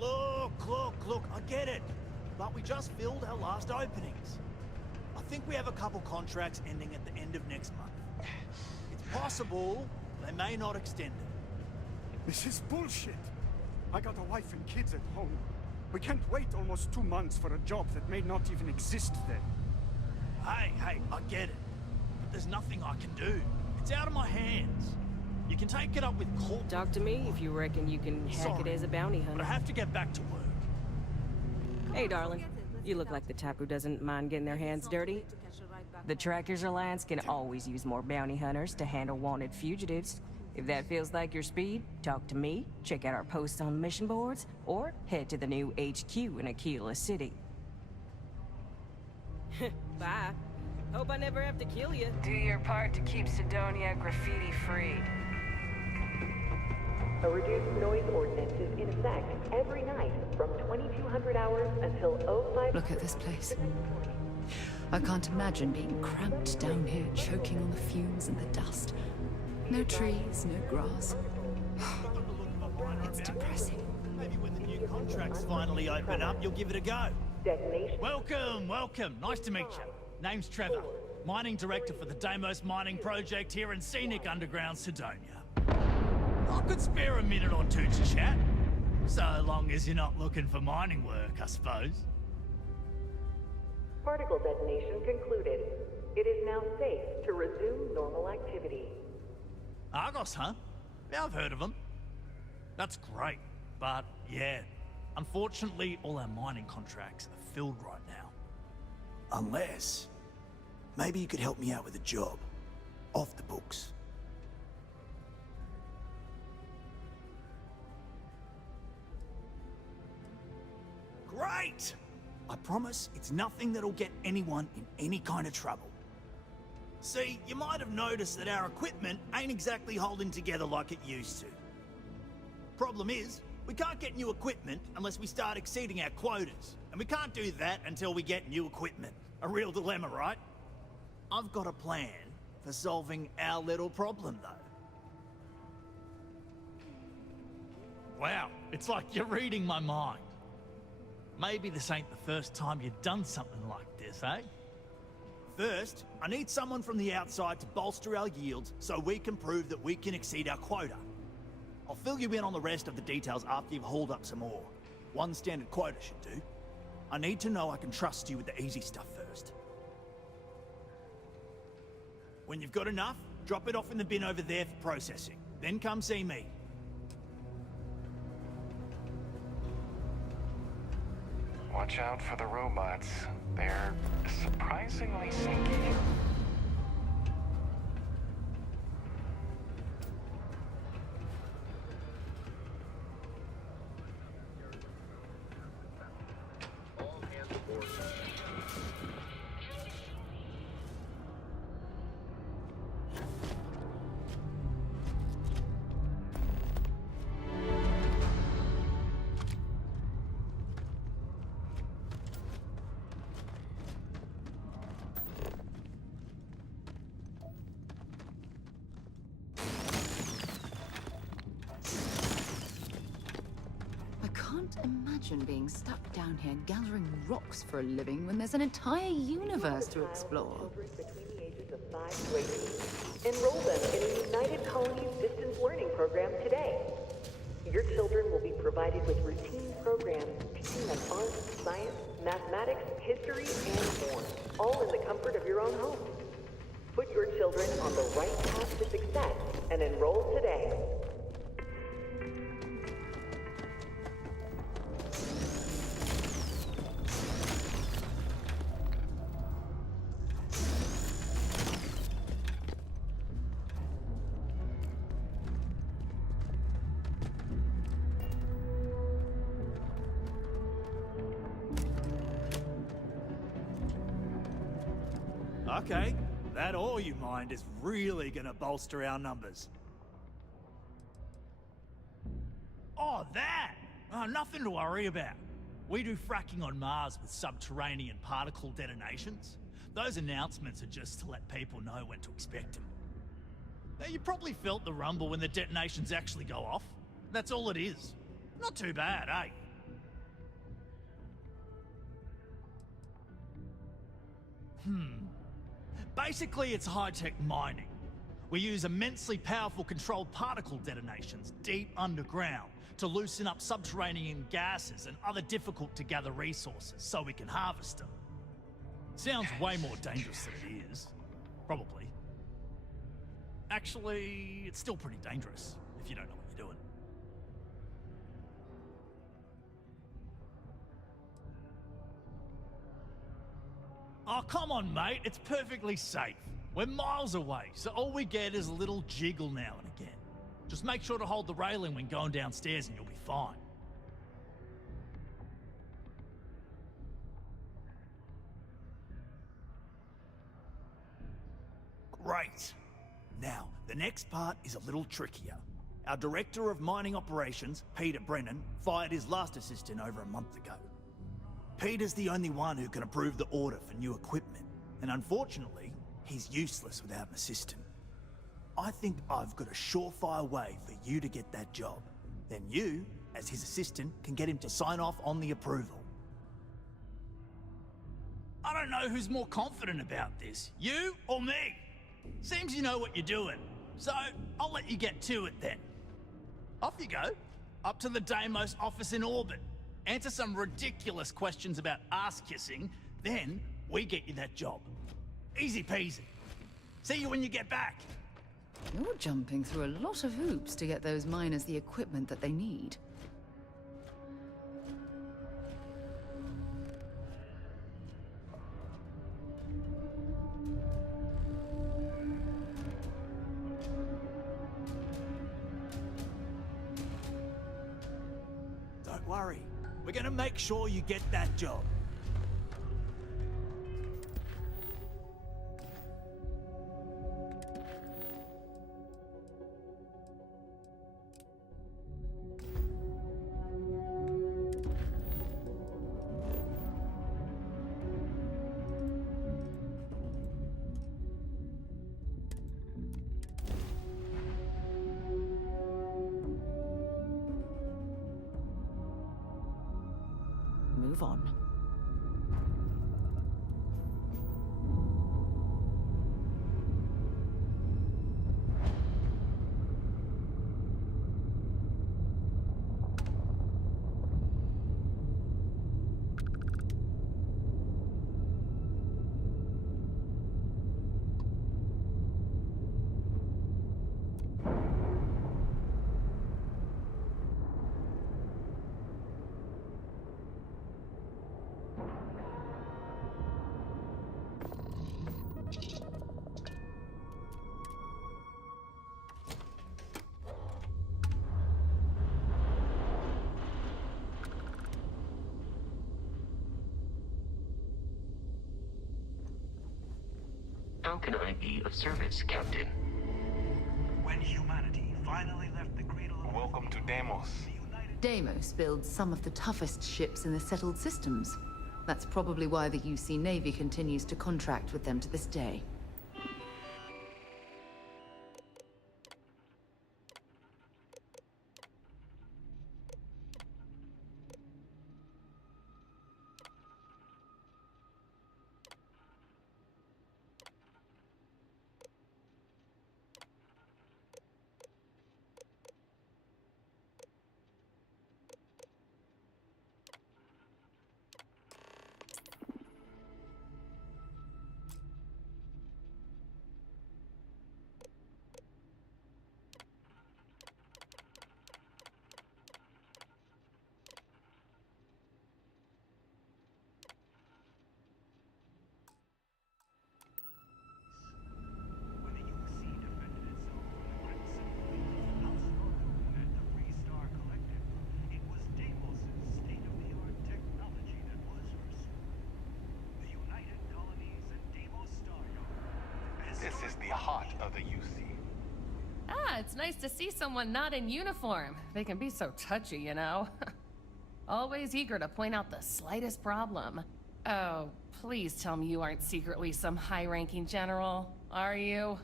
Look, I get it. But we just filled our last openings. I think we have a couple contracts ending at the end of next month. It's possible they may not extend it. This is bullshit. I got a wife and kids at home. We can't wait almost 2 months for a job that may not even exist then. Hey, I get it. But there's nothing I can do. It's out of my hands. You can take it up with corporate. Talk to me if you reckon you can hack it as a bounty hunter. But I have to get back to work. Hey, darling. You look like the type who doesn't mind getting their hands dirty. The Trackers Alliance can always use more bounty hunters to handle wanted fugitives. If that feels like your speed, talk to me, check out our posts on mission boards, or head to the new HQ in Aquila City. Bye. Hope I never have to kill you. Do your part to keep Sidonia graffiti-free. A reduced noise ordinance is in effect every night from 2200 hours until 05. Look at this place. I can't imagine being cramped down here, choking on the fumes and the dust. No trees, no grass. It's depressing. Maybe when the new contracts finally open up, you'll give it a go. Welcome. Nice to meet you. Name's Trevor, mining director for the Deimos mining project here in scenic underground Sidonia. I could spare a minute or two to chat. So long as you're not looking for mining work, I suppose. Particle detonation concluded. It is now safe to resume normal activity. Argos, huh? Yeah, I've heard of them. That's great, but yeah, unfortunately all our mining contracts are filled right now. Unless, maybe you could help me out with a job. Off the books. Great! I promise it's nothing that'll get anyone in any kind of trouble. See, you might have noticed that our equipment ain't exactly holding together like it used to. Problem is, we can't get new equipment unless we start exceeding our quotas. And we can't do that until we get new equipment. A real dilemma, right? I've got a plan for solving our little problem, though. Wow, it's like you're reading my mind. Maybe this ain't the first time you've done something like this, eh? First, I need someone from the outside to bolster our yields so we can prove that we can exceed our quota. I'll fill you in on the rest of the details after you've hauled up some ore. One standard quota should do. I need to know I can trust you with the easy stuff first. When you've got enough, drop it off in the bin over there for processing. Then come see me. Watch out for the robots. They're surprisingly sneaky. Imagine being stuck down here gathering rocks for a living when there's an entire universe to explore. Between the ages of 5 to 18. Enroll them in a United Colonies distance learning program today. Your children will be provided with routine programs teaching them art, science, mathematics, history, and more, all in the comfort of your own home. Put your children on the right path to success and enroll today. Okay, that ore you mined is really gonna bolster our numbers. Oh, that! Oh, nothing to worry about. We do fracking on Mars with subterranean particle detonations. Those announcements are just to let people know when to expect them. Now, you probably felt the rumble when the detonations actually go off. That's all it is. Not too bad, eh? Basically, it's high-tech mining. We use immensely powerful controlled particle detonations deep underground to loosen up subterranean gases and other difficult-to-gather resources so we can harvest them. Sounds way more dangerous than it is. Probably. Actually, it's still pretty dangerous if you don't know what you're doing. Oh, come on, mate. It's perfectly safe. We're miles away, so all we get is a little jiggle now and again. Just make sure to hold the railing when going downstairs and you'll be fine. Great. Now, the next part is a little trickier. Our Director of Mining Operations, Peter Brennan, fired his last assistant over a month ago. Peter's the only one who can approve the order for new equipment, and unfortunately, he's useless without an assistant. I think I've got a surefire way for you to get that job. Then you, as his assistant, can get him to sign off on the approval. I don't know who's more confident about this, you or me. Seems you know what you're doing, so I'll let you get to it then. Off you go, up to the Deimos office in orbit. Answer some ridiculous questions about ass-kissing, then we get you that job. Easy peasy. See you when you get back. You're jumping through a lot of hoops to get those miners the equipment that they need. Don't worry. We're gonna make sure you get that job. Move on. How can I be of service, Captain? When humanity finally left the cradle of... Welcome to Deimos. Deimos builds some of the toughest ships in the settled systems. That's probably why the UC Navy continues to contract with them to this day. This is the heart of the UC. Ah, it's nice to see someone not in uniform. They can be so touchy, you know. Always eager to point out the slightest problem. Oh, please tell me you aren't secretly some high-ranking general, are you?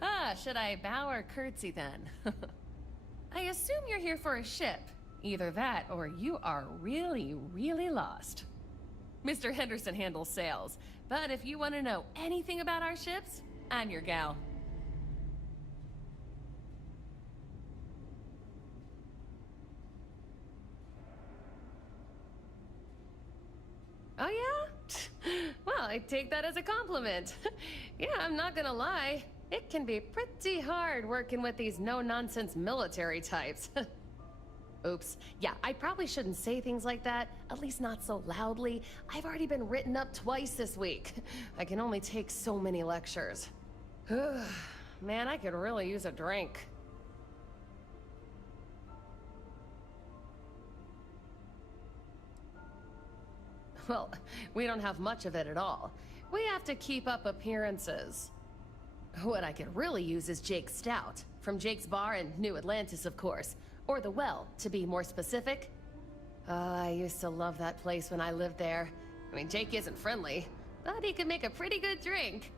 Ah, should I bow or curtsy then? I assume you're here for a ship. Either that or you are really, really lost. Mr. Henderson handles sales. But if you want to know anything about our ships, I'm your gal. Oh yeah? Well, I take that as a compliment. Yeah, I'm not gonna lie. It can be pretty hard working with these no-nonsense military types. Oops. Yeah, I probably shouldn't say things like that, at least not so loudly. I've already been written up twice this week. I can only take so many lectures. Man, I could really use a drink. Well, we don't have much of it at all. We have to keep up appearances. What I could really use is Jake's Stout, from Jake's Bar in New Atlantis, of course. Or the Well, to be more specific. I used to love that place when I lived there. I mean, Jake isn't friendly, but he could make a pretty good drink.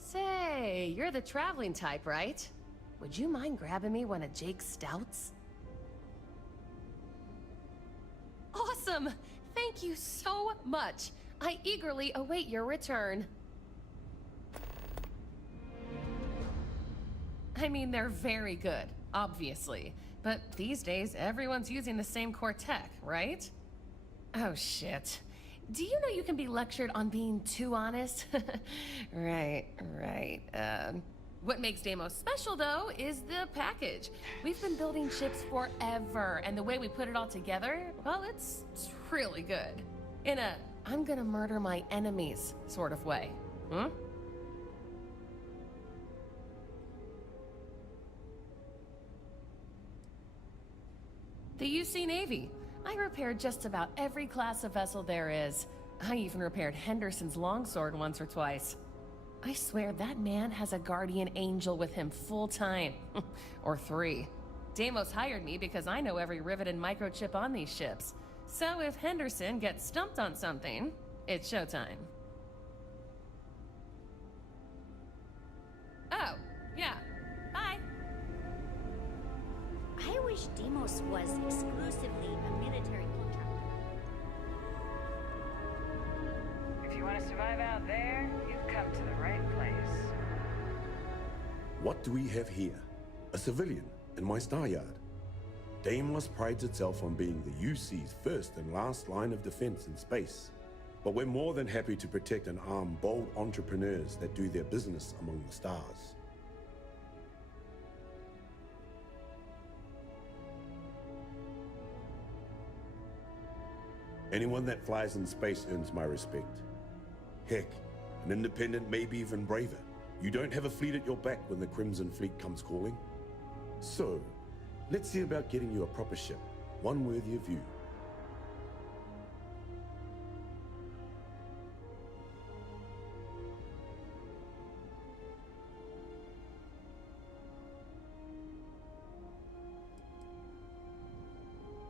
Say, you're the traveling type, right? Would you mind grabbing me one of Jake's Stouts? Awesome! Thank you so much. I eagerly await your return. I mean, they're very good, obviously. But these days, everyone's using the same core tech, right? Oh, shit. Do you know you can be lectured on being too honest? Right. What makes Deimos special, though, is the package. We've been building ships forever, and the way we put it all together, well, it's really good. In a, I'm gonna murder my enemies sort of way. Hmm? The UC Navy. I repaired just about every class of vessel there is. I even repaired Henderson's longsword once or twice. I swear that man has a guardian angel with him full time. Or 3. Deimos hired me because I know every rivet and microchip on these ships. So if Henderson gets stumped on something, it's showtime. Oh, yeah. Bye. I wish Deimos was exclusively a military contractor. If you want to survive out there, you've come to the right place. What do we have here? A civilian in my star yard. Deimos prides itself on being the UC's first and last line of defense in space. But we're more than happy to protect and arm bold entrepreneurs that do their business among the stars. Anyone that flies in space earns my respect. Heck, an independent may be even braver. You don't have a fleet at your back when the Crimson Fleet comes calling. So, let's see about getting you a proper ship, one worthy of you.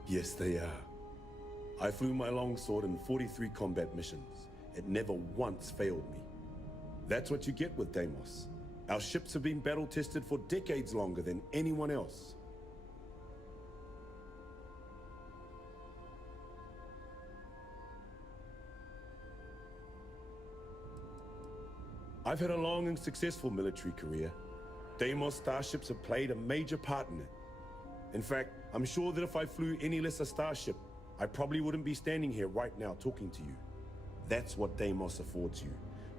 Yes, they are. I flew my longsword in 43 combat missions. It never once failed me. That's what you get with Deimos. Our ships have been battle-tested for decades longer than anyone else. I've had a long and successful military career. Deimos starships have played a major part in it. In fact, I'm sure that if I flew any lesser starship, I probably wouldn't be standing here right now talking to you. That's what Deimos affords you.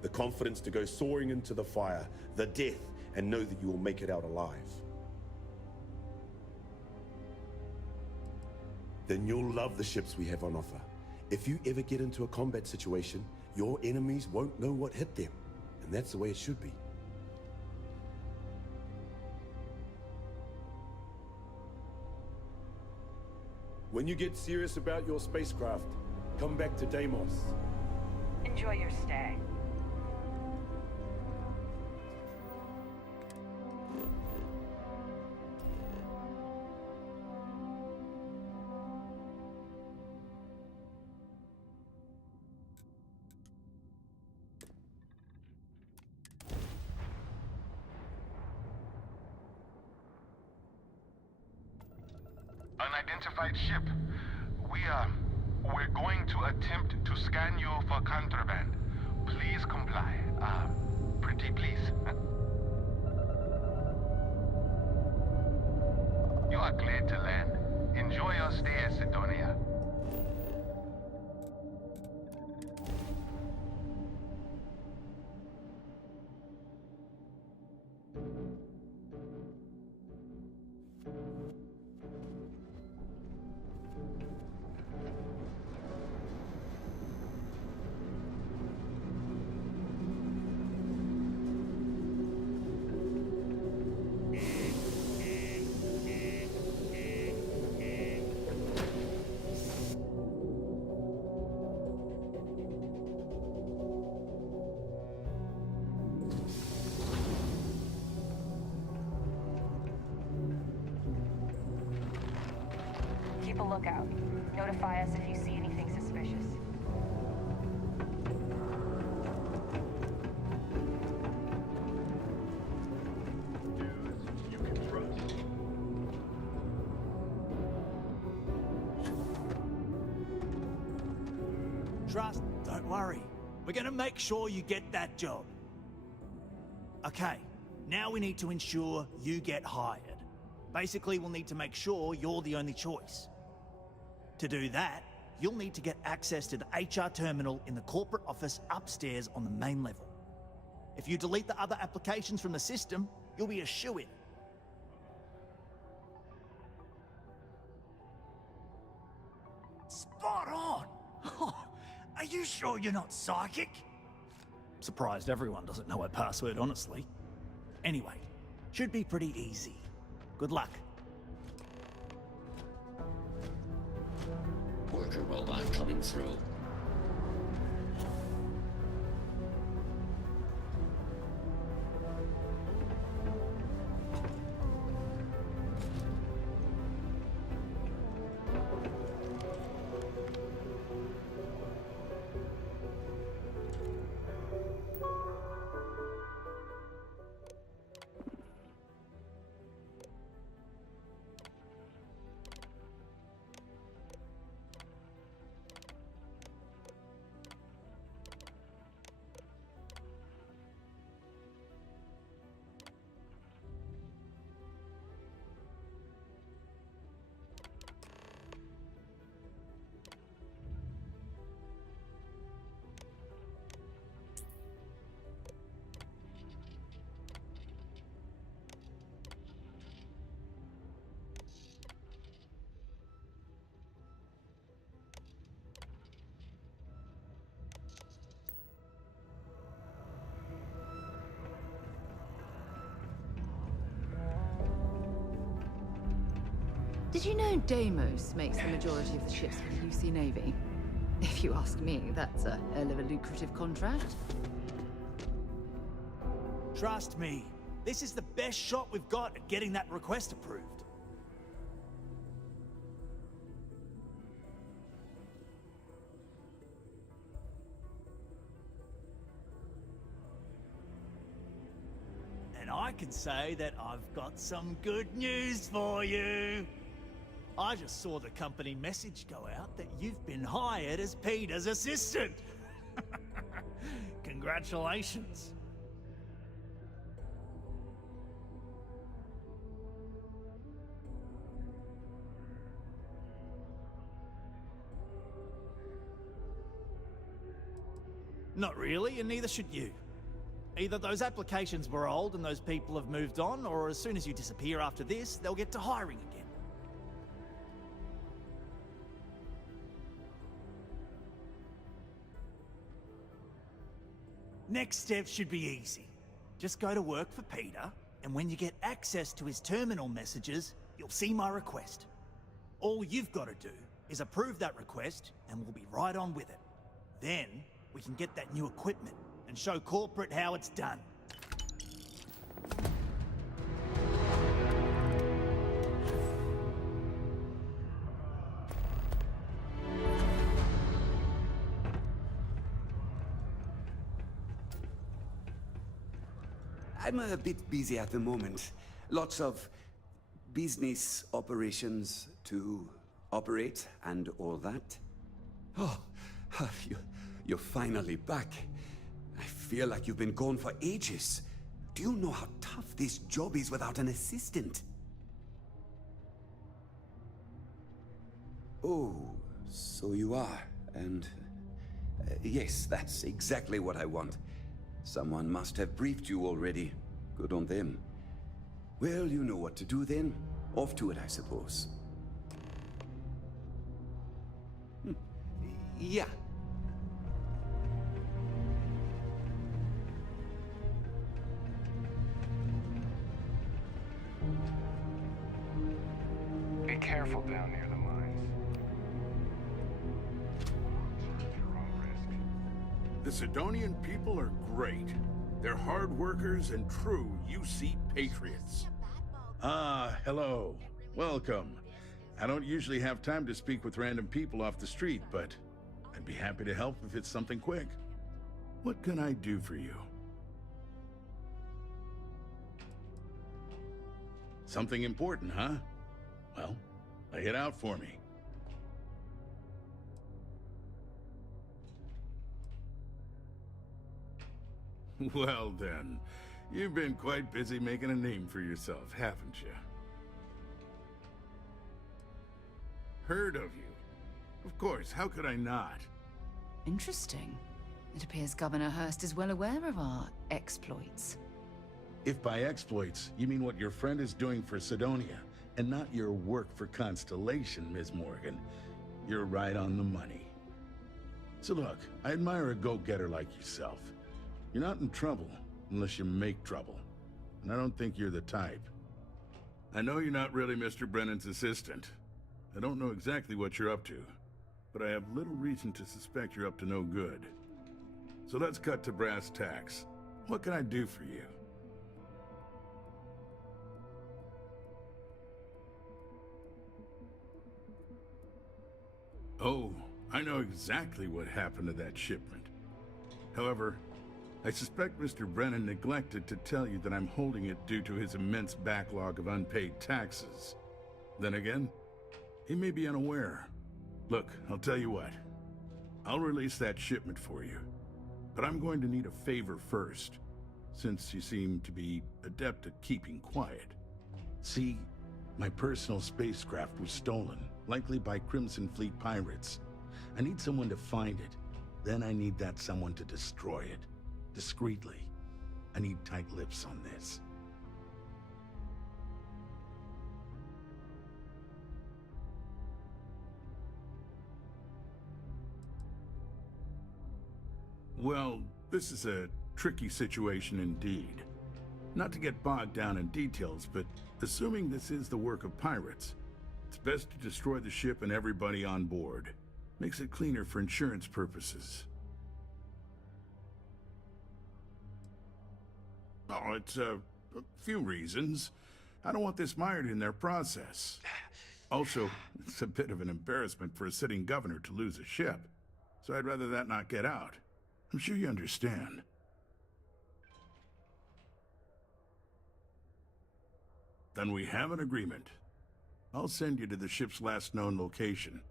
The confidence to go soaring into the fire, the death, and know that you will make it out alive. Then you'll love the ships we have on offer. If you ever get into a combat situation, your enemies won't know what hit them. And that's the way it should be. When you get serious about your spacecraft, come back to Deimos. Enjoy your stay. Unidentified ship. we're going to attempt to scan you for contraband. Please comply. Pretty please. You are cleared to land. Enjoy your stay at Sidonia. Keep a lookout. Notify us if you see anything suspicious. You can trust. Trust, don't worry. We're gonna make sure you get that job. Okay, now we need to ensure you get hired. Basically, we'll need to make sure you're the only choice. To do that, you'll need to get access to the HR terminal in the corporate office upstairs on the main level. If you delete the other applications from the system, you'll be a shoo-in. Spot on! Are you sure you're not psychic? Surprised everyone doesn't know her password, honestly. Anyway, should be pretty easy. Good luck. Worker robot coming through. Did you know Deimos makes the majority of the ships for the UC Navy? If you ask me, that's a hell of a lucrative contract. Trust me, this is the best shot we've got at getting that request approved. And I can say that I've got some good news for you. I just saw the company message go out that you've been hired as Peter's assistant. Congratulations. Not really, and neither should you. Either those applications were old and those people have moved on, or as soon as you disappear after this, they'll get to hiring again. Next step should be easy. Just go to work for Peter, and when you get access to his terminal messages, you'll see my request. All you've got to do is approve that request, and we'll be right on with it. Then, we can get that new equipment and show corporate how it's done. I'm a bit busy at the moment. Lots of business operations to operate and all that. Oh, you're finally back. I feel like you've been gone for ages. Do you know how tough this job is without an assistant? Oh, so you are, and... yes, that's exactly what I want. Someone must have briefed you already. Good on them. Well, you know what to do then. Off to it, I suppose. Yeah. Be careful down near the mines. The Sidonian people are great. They're hard workers and true UC patriots. Ah, hello. Welcome. I don't usually have time to speak with random people off the street, but I'd be happy to help if it's something quick. What can I do for you? Something important, huh? Well, lay it out for me. Well then, you've been quite busy making a name for yourself, haven't you? Heard of you. Of course, how could I not? Interesting. It appears Governor Hurst is well aware of our exploits. If by exploits, you mean what your friend is doing for Sidonia, and not your work for Constellation, Ms. Morgan, you're right on the money. So look, I admire a go-getter like yourself. You're not in trouble unless you make trouble, and I don't think you're the type. I know you're not really Mr. Brennan's assistant. I don't know exactly what you're up to, but I have little reason to suspect you're up to no good. So let's cut to brass tacks. What can I do for you? Oh, I know exactly what happened to that shipment. However, I suspect Mr. Brennan neglected to tell you that I'm holding it due to his immense backlog of unpaid taxes. Then again, he may be unaware. Look, I'll tell you what. I'll release that shipment for you. But I'm going to need a favor first, since you seem to be adept at keeping quiet. See, my personal spacecraft was stolen, likely by Crimson Fleet pirates. I need someone to find it. Then I need that someone to destroy it. Discreetly. I need tight lips on this. Well, this is a tricky situation indeed. Not to get bogged down in details, but assuming this is the work of pirates, it's best to destroy the ship and everybody on board. Makes it cleaner for insurance purposes. Oh, it's a few reasons. I don't want this mired in their process. Also, it's a bit of an embarrassment for a sitting governor to lose a ship, so I'd rather that not get out. I'm sure you understand. Then we have an agreement. I'll send you to the ship's last known location.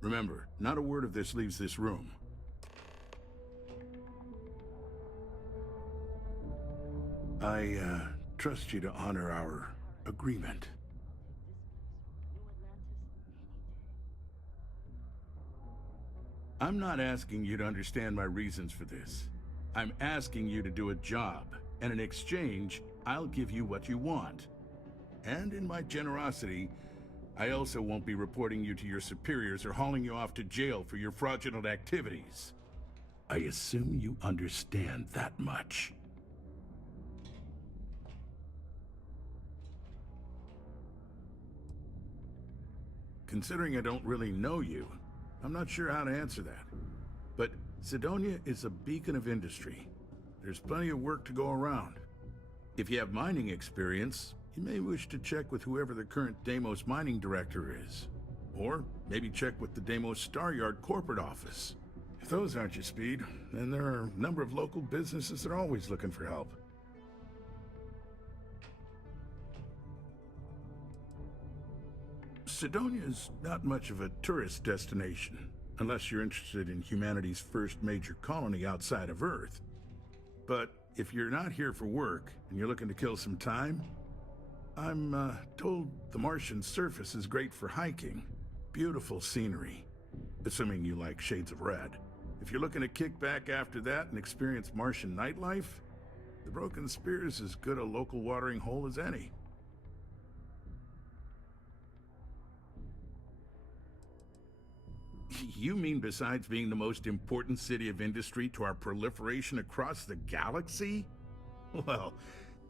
Remember, not a word of this leaves this room. I, trust you to honor our agreement. I'm not asking you to understand my reasons for this. I'm asking you to do a job, and in exchange, I'll give you what you want. And in my generosity, I also won't be reporting you to your superiors or hauling you off to jail for your fraudulent activities. I assume you understand that much. Considering I don't really know you, I'm not sure how to answer that. But Sidonia is a beacon of industry. There's plenty of work to go around. If you have mining experience, you may wish to check with whoever the current Deimos mining director is. Or maybe check with the Deimos Star Yard corporate office. If those aren't your speed, then there are a number of local businesses that are always looking for help. Sidonia is not much of a tourist destination. unless you're interested in humanity's first major colony outside of Earth. But if you're not here for work and you're looking to kill some time, I'm told the Martian surface is great for hiking. Beautiful scenery, assuming you like shades of red. If you're looking to kick back after that and experience Martian nightlife, the Broken Spear is as good a local watering hole as any. You mean besides being the most important city of industry to our proliferation across the galaxy? Well,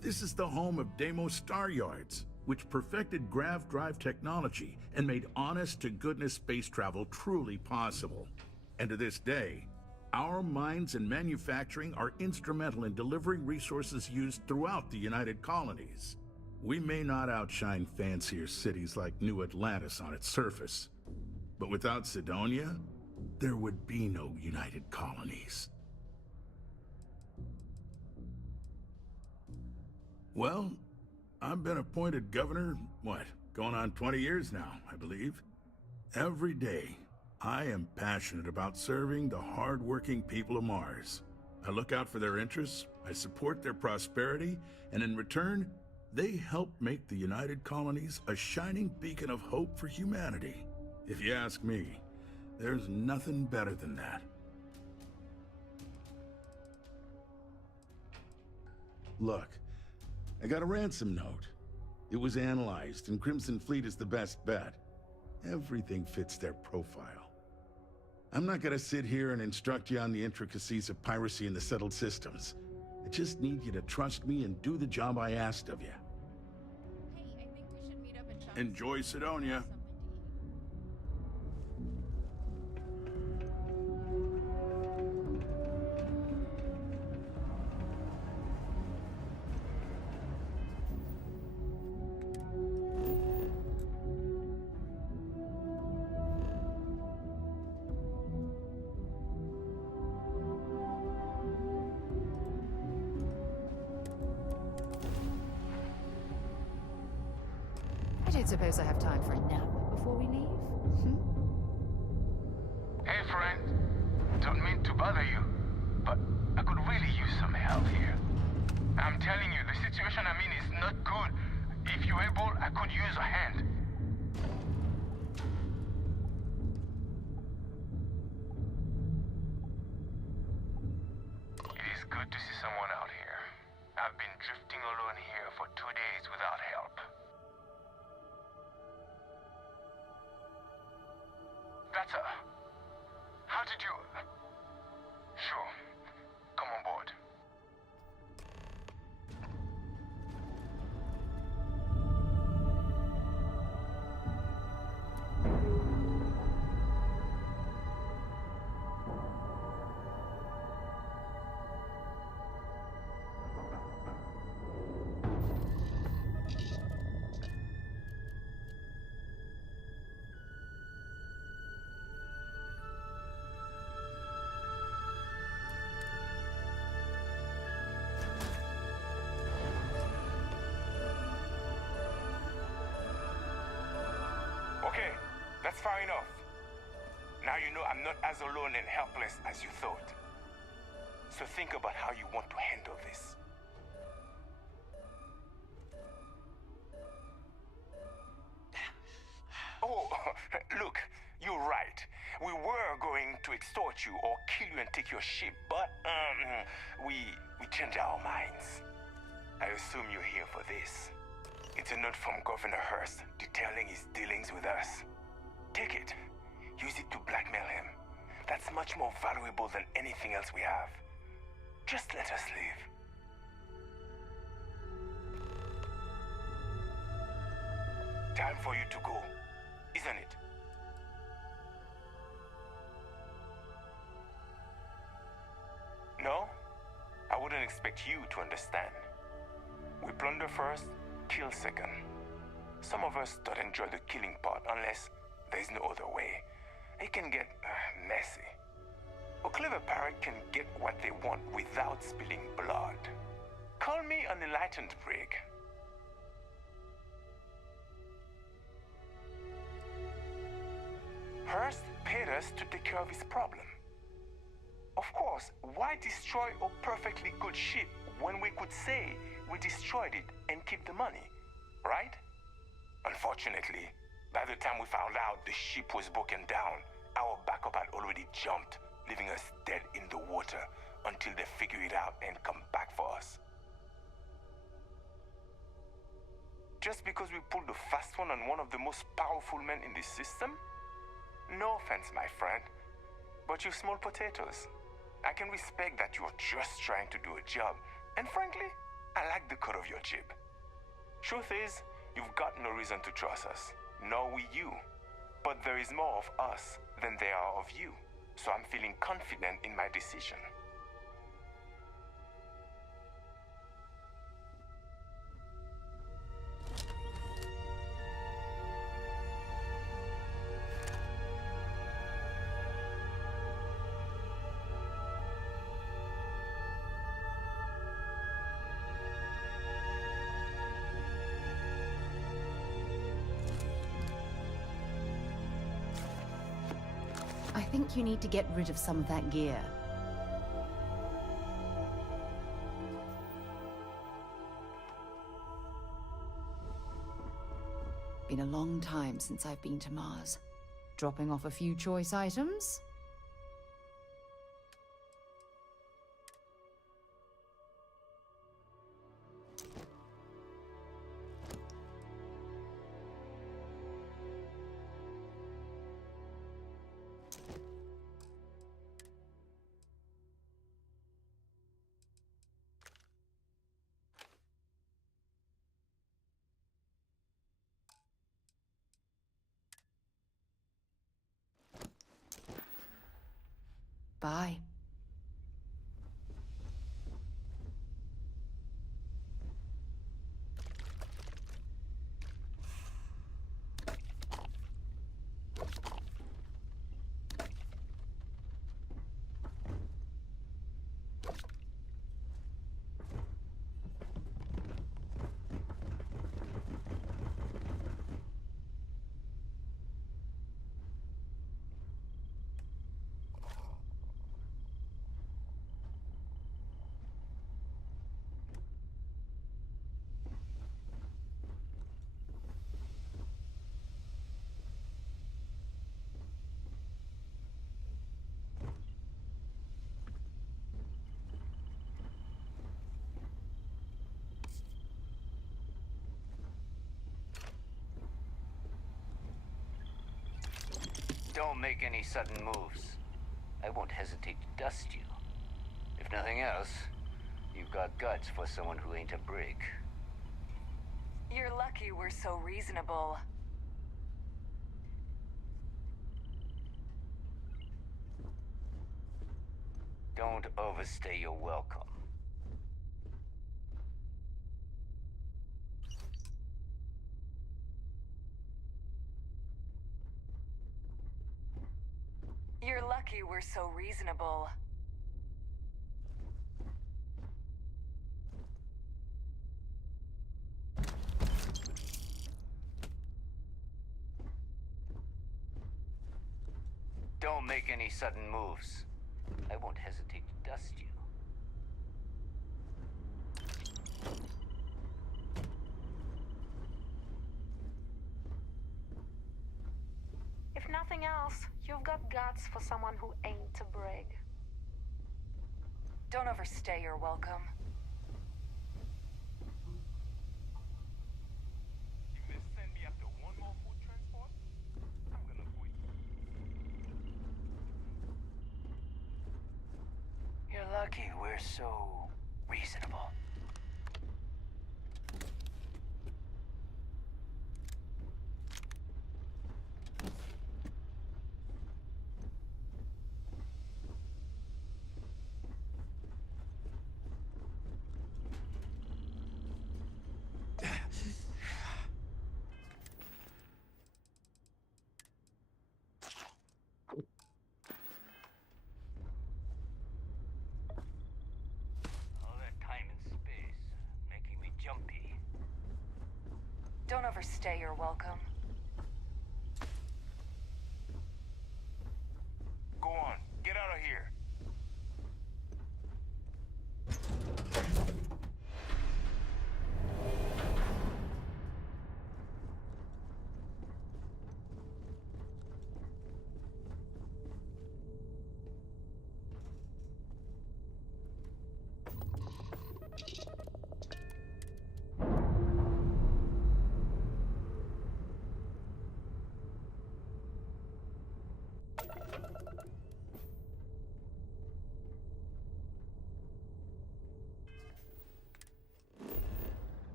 this is the home of Deimos Star Yards, which perfected grav drive technology and made honest-to-goodness space travel truly possible. And to this day, our mines and manufacturing are instrumental in delivering resources used throughout the United Colonies. We may not outshine fancier cities like New Atlantis on its surface, but without Sidonia, there would be no United Colonies. Well, I've been appointed governor, going on 20 years now, I believe. Every day, I am passionate about serving the hard-working people of Mars. I look out for their interests, I support their prosperity, and in return, they help make the United Colonies a shining beacon of hope for humanity. If you ask me, there's nothing better than that. Look, I got a ransom note. It was analyzed, and Crimson Fleet is the best bet. Everything fits their profile. I'm not gonna sit here and instruct you on the intricacies of piracy in the settled systems. I just need you to trust me and do the job I asked of you. Hey, I think we should meet up at Sean's. Enjoy Sidonia. I don't suppose I have time for a nap before we leave? Hey, friend. Don't mean to bother you, but I could really use some help here. I'm telling you, the situation I'm in is not good. If you're able, I could use a hand. It is good to see someone out here. I've been drifting alone here for 2 days without help. Better. How did you... Sure. Come on board. Okay, that's far enough. Now you know I'm not as alone and helpless as you thought. So think about how you want to handle this. Oh, look, you're right. We were going to extort you or kill you and take your ship, but we changed our minds. I assume you're here for this. It's a note from Governor Hurst detailing his dealings with us. Take it. Use it to blackmail him. That's much more valuable than anything else we have. Just let us leave. Time for you to go, isn't it? No? I wouldn't expect you to understand. We plunder first, kill second. Some of us don't enjoy the killing part unless there's no other way. It can get messy. A clever pirate can get what they want without spilling blood. Call me an enlightened prig. Hearst paid us to take care of his problem. Of course, why destroy a perfectly good ship when we could say we destroyed it and keep the money, right? Unfortunately, by the time we found out the ship was broken down, our backup had already jumped, leaving us dead in the water until they figure it out and come back for us. Just because we pulled the fast one on one of the most powerful men in this system? No offense, my friend, but you're small potatoes. I can respect that you're just trying to do a job, and frankly, I like the cut of your jib. Truth is, you've got no reason to trust us, nor we you. But there is more of us than there are of you, so I'm feeling confident in my decision. I think you need to get rid of some of that gear. Been a long time since I've been to Mars. Dropping off a few choice items? Bye. Don't make any sudden moves. I won't hesitate to dust you. If nothing else, you've got guts for someone who ain't a brig. You're lucky we're so reasonable. Don't overstay your welcome. You're lucky we're so reasonable. Don't make any sudden moves. I won't hesitate to dust you. If nothing else, you've got guts for someone who ain't a brig. Don't overstay your welcome. You may send me after one more food transport? I'm gonna quit. You're lucky we're so reasonable. Don't overstay your welcome. Go on. Get out of here.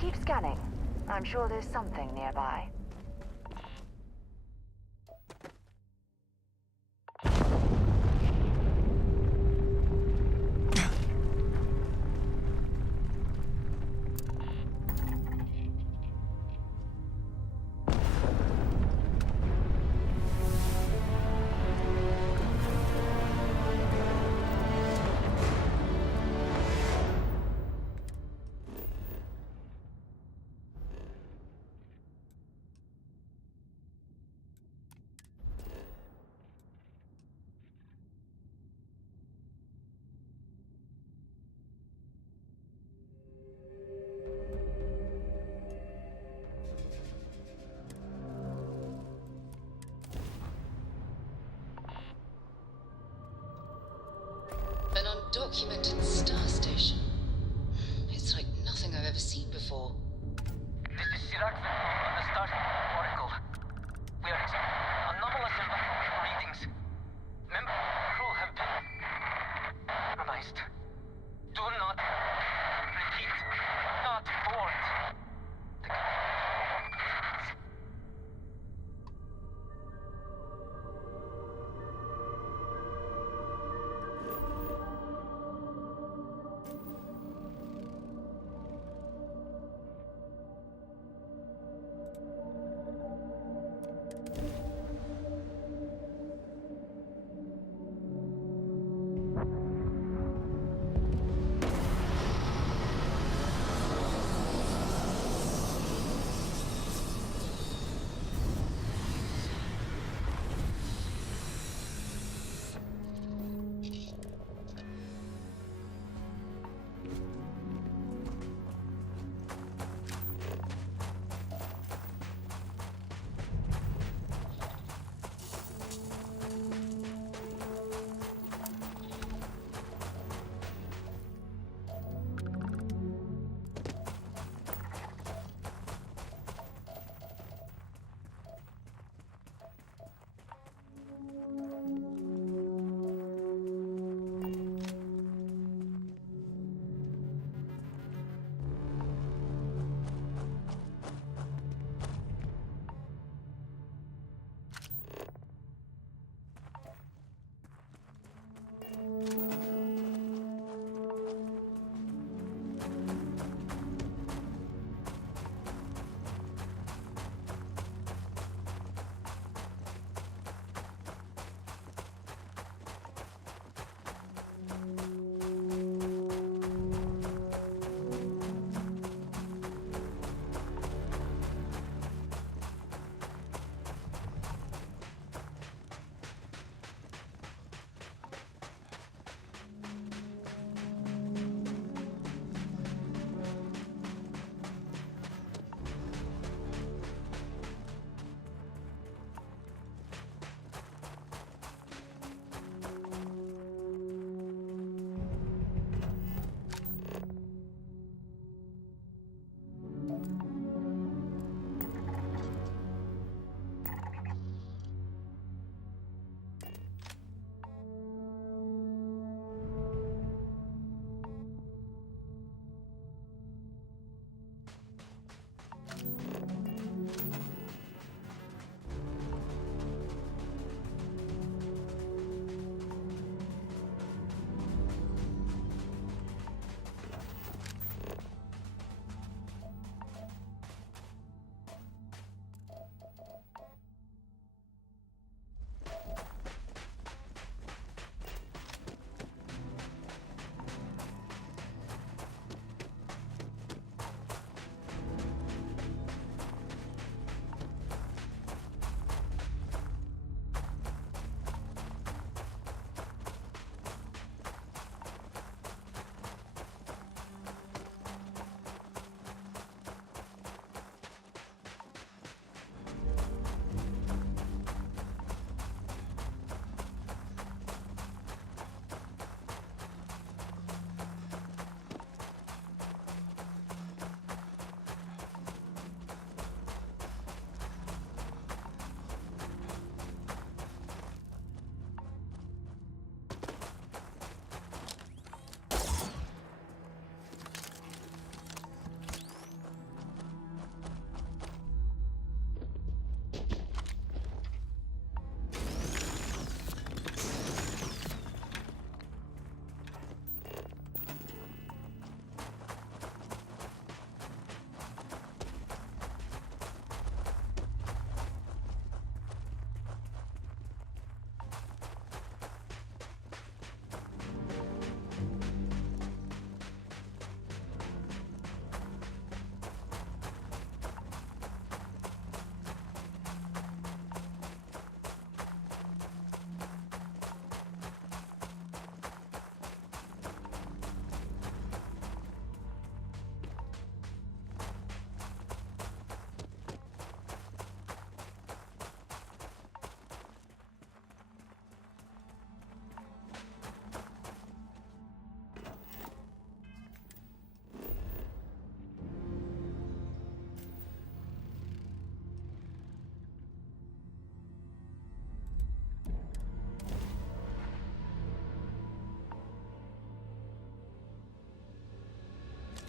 Keep scanning. I'm sure there's something nearby. An undocumented star station. It's like nothing I've ever seen before. This is Sirach on the Starfield Oracle. We are anomalous readings. Member crew have been compromised. Do not repeat. Not board.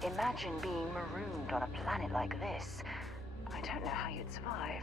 Imagine being marooned on a planet like this. I don't know how you'd survive.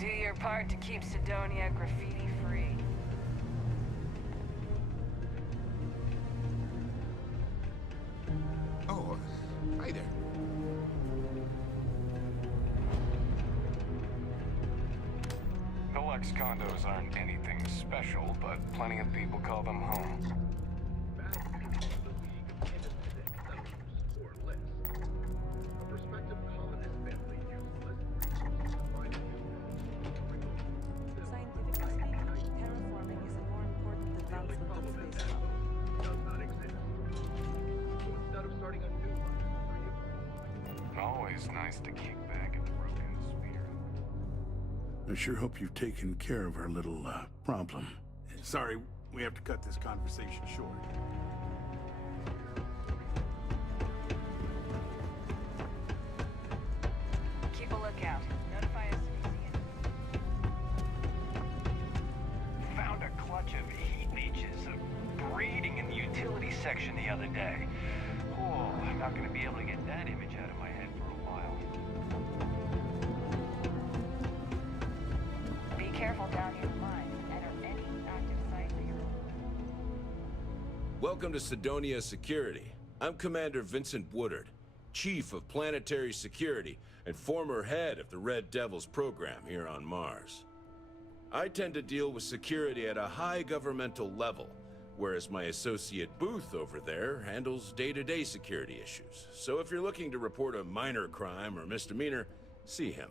Do your part to keep Cydonia graffiti-free. Oh, hi there. The Lex condos aren't anything special, but plenty of people call them home. Always nice to kick back at the broken spear. I sure hope you've taken care of our little, problem. Sorry, we have to cut this conversation short. Keep a lookout. Notify us if you see it. Found a clutch of heat leeches breeding in the utility section the other day. Oh, I'm not going to be able to get that image out of my head for a while. Be careful down near the mine. Enter any active site that you're Welcome to Cydonia Security. I'm Commander Vincent Woodard, Chief of Planetary Security and former head of the Red Devils program here on Mars. I tend to deal with security at a high governmental level, whereas my associate Booth over there handles day-to-day security issues. So if you're looking to report a minor crime or misdemeanor, see him.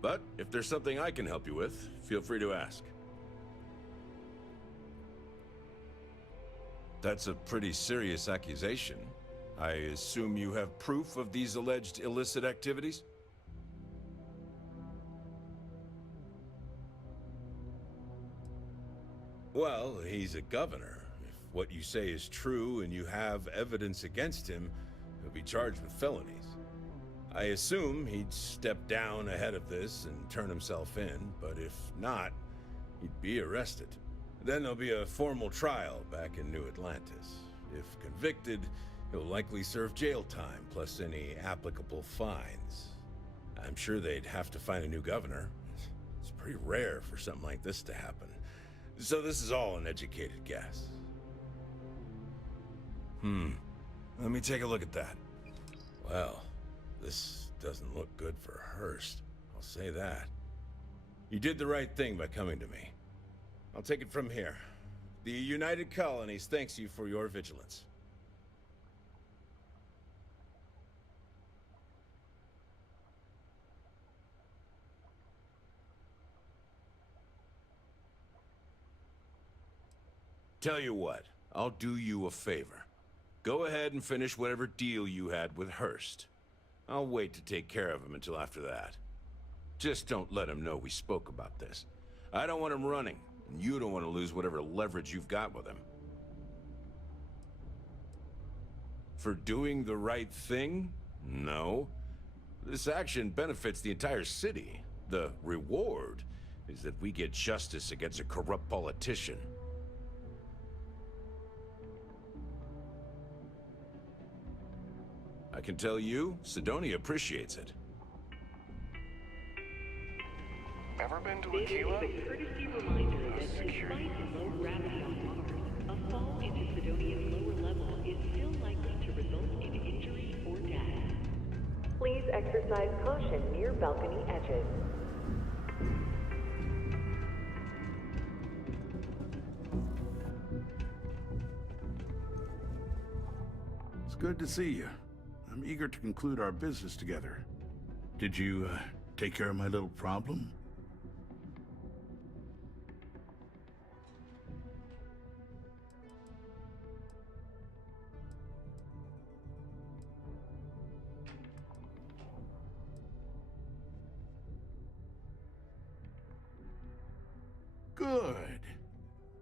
But if there's something I can help you with, feel free to ask. That's a pretty serious accusation. I assume you have proof of these alleged illicit activities? Well, he's a governor. If what you say is true and you have evidence against him, he'll be charged with felonies. I assume he'd step down ahead of this and turn himself in, but if not, he'd be arrested. Then there'll be a formal trial back in New Atlantis. If convicted, he'll likely serve jail time, plus any applicable fines. I'm sure they'd have to find a new governor. It's pretty rare for something like this to happen. So this is all an educated guess. Let me take a look at that. Well, this doesn't look good for Hurst. I'll say that. You did the right thing by coming to me. I'll take it from here. The United Colonies thanks you for your vigilance. Tell you what, I'll do you a favor. Go ahead and finish whatever deal you had with Hurst. I'll wait to take care of him until after that. Just don't let him know we spoke about this. I don't want him running, and you don't want to lose whatever leverage you've got with him. For doing the right thing? No. This action benefits the entire city. The reward is that we get justice against a corrupt politician. I can tell you, Cydonia appreciates it. Ever been to Aquila? This is a courtesy reminder that despite the low gravity on Mars, a fall into Cydonia's lower level is still likely to result in injury or death. Please exercise caution near balcony edges. It's good to see you. I'm eager to conclude our business together. Did you, take care of my little problem? Good.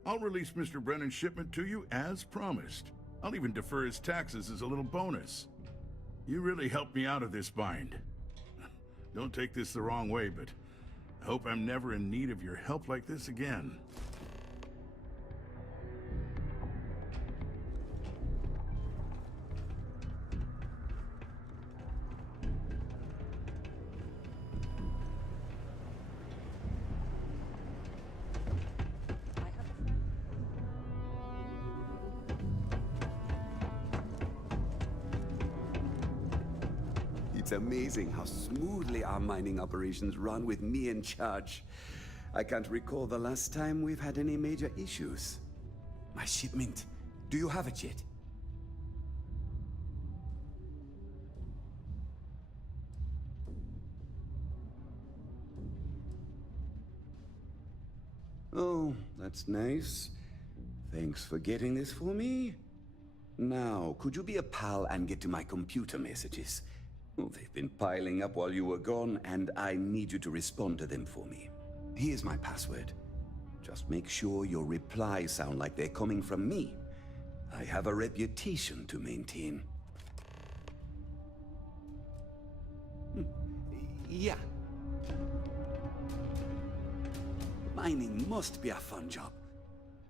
I'll release Mr. Brennan's shipment to you as promised. I'll even defer his taxes as a little bonus. You really helped me out of this bind. Don't take this the wrong way, but I hope I'm never in need of your help like this again. It's amazing how smoothly our mining operations run with me in charge. I can't recall the last time we've had any major issues. My shipment. Do you have it yet? Oh, that's nice. Thanks for getting this for me. Now, could you be a pal and get to my computer messages? Oh, they've been piling up while you were gone, and I need you to respond to them for me. Here's my password. Just make sure your replies sound like they're coming from me. I have a reputation to maintain. Yeah. Mining must be a fun job.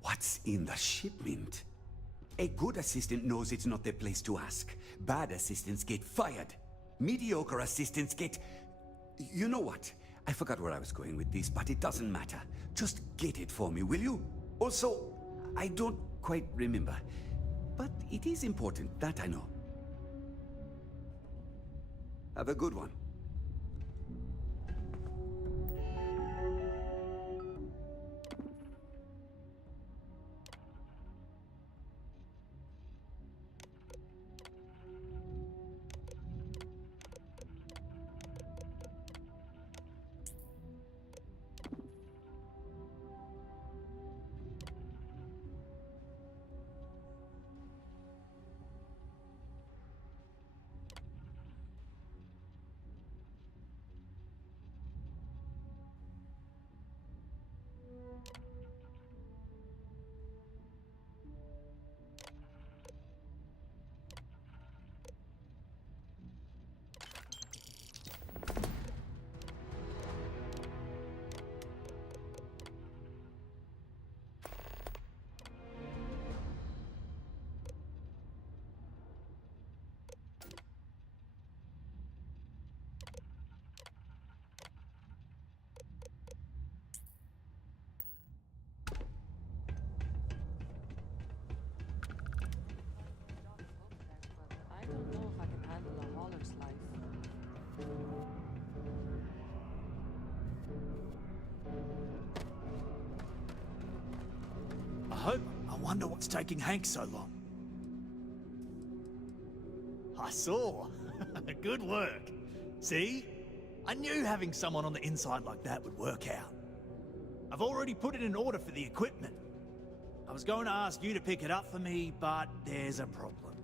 What's in the shipment? A good assistant knows it's not their place to ask. Bad assistants get fired. Mediocre assistants get... You know what? I forgot where I was going with this, but it doesn't matter. Just get it for me, will you? Also, I don't quite remember. But it is important, that I know. Have a good one. I don't know if I can handle a hauler's life. I wonder what's taking Hank so long. I saw. Good work. See? I knew having someone on the inside like that would work out. I've already put it in order for the equipment. I was going to ask you to pick it up for me, but there's a problem.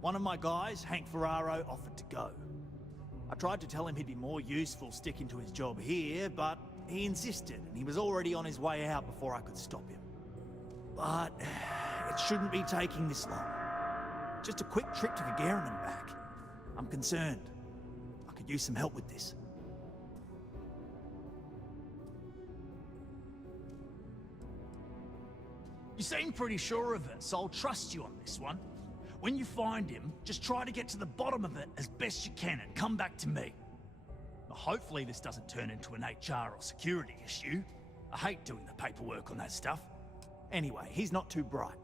One of my guys, Hank Ferraro, offered to go. I tried to tell him he'd be more useful sticking to his job here, but he insisted, and he was already on his way out before I could stop him. But it shouldn't be taking this long. Just a quick trip to Gagarin and back. I'm concerned. I could use some help with this. You seem pretty sure of it, so I'll trust you on this one. When you find him, just try to get to the bottom of it as best you can and come back to me. Now, hopefully this doesn't turn into an HR or security issue. I hate doing the paperwork on that stuff. Anyway, he's not too bright.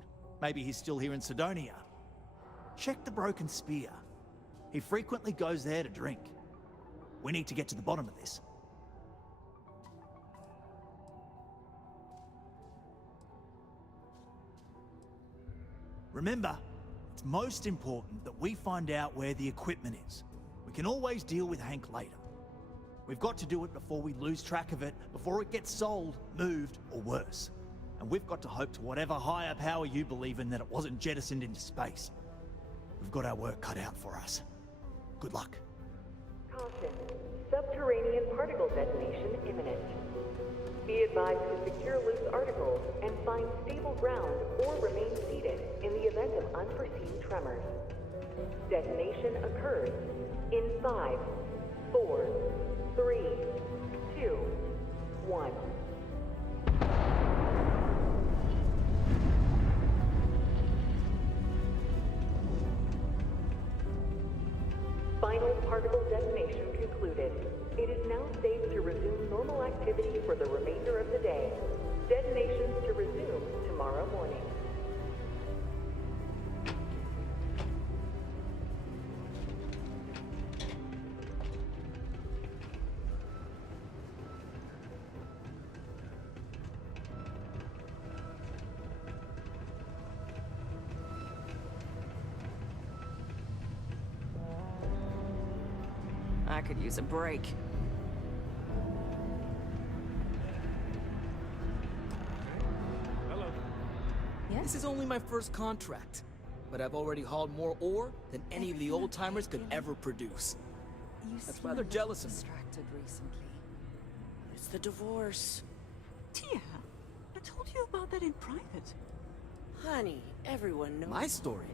Maybe he's still here in Sidonia. Check the Broken Spear. He frequently goes there to drink. We need to get to the bottom of this. Remember, it's most important that we find out where the equipment is. We can always deal with Hank later. We've got to do it before we lose track of it, before it gets sold, moved, or worse. And we've got to hope to whatever higher power you believe in that it wasn't jettisoned into space. We've got our work cut out for us. Good luck. Caution. Subterranean particle detonation imminent. Be advised to secure loose articles and find stable ground or remain seated in the event of unforeseen tremors. Detonation occurs in 5, 4, 3, 2, 1. Final particle detonation concluded. It is now safe to resume normal activity for the remainder of the day. Detonations to resume tomorrow morning. I could use a break. Hello. Yes? This is only my first contract, but I've already hauled more ore than any of the old-timers could ever produce. That's why they're jealous of me. Distracted recently. It's the divorce. Tia, I told you about that in private. Honey, everyone knows. My story?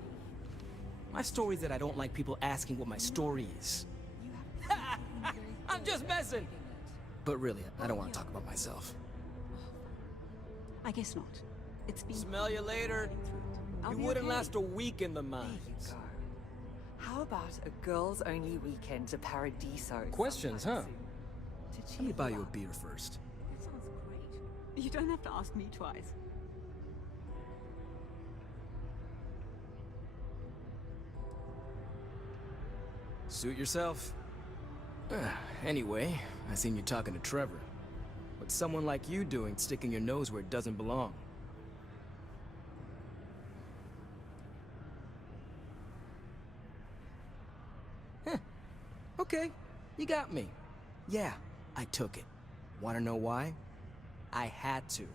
My story is that I don't like people asking what my story is. I'm just messing! But really, I don't want to talk about myself. I guess not. It's been... Smell you later. You wouldn't last a week in the mines. How about a girls-only weekend to Paradiso? Questions, huh? Let me buy you a beer first. That sounds great. You don't have to ask me twice. Suit yourself. Anyway, I seen you talking to Trevor. What's someone like you doing sticking your nose where it doesn't belong? Okay, you got me. Yeah, I took it. Wanna know why? I had to.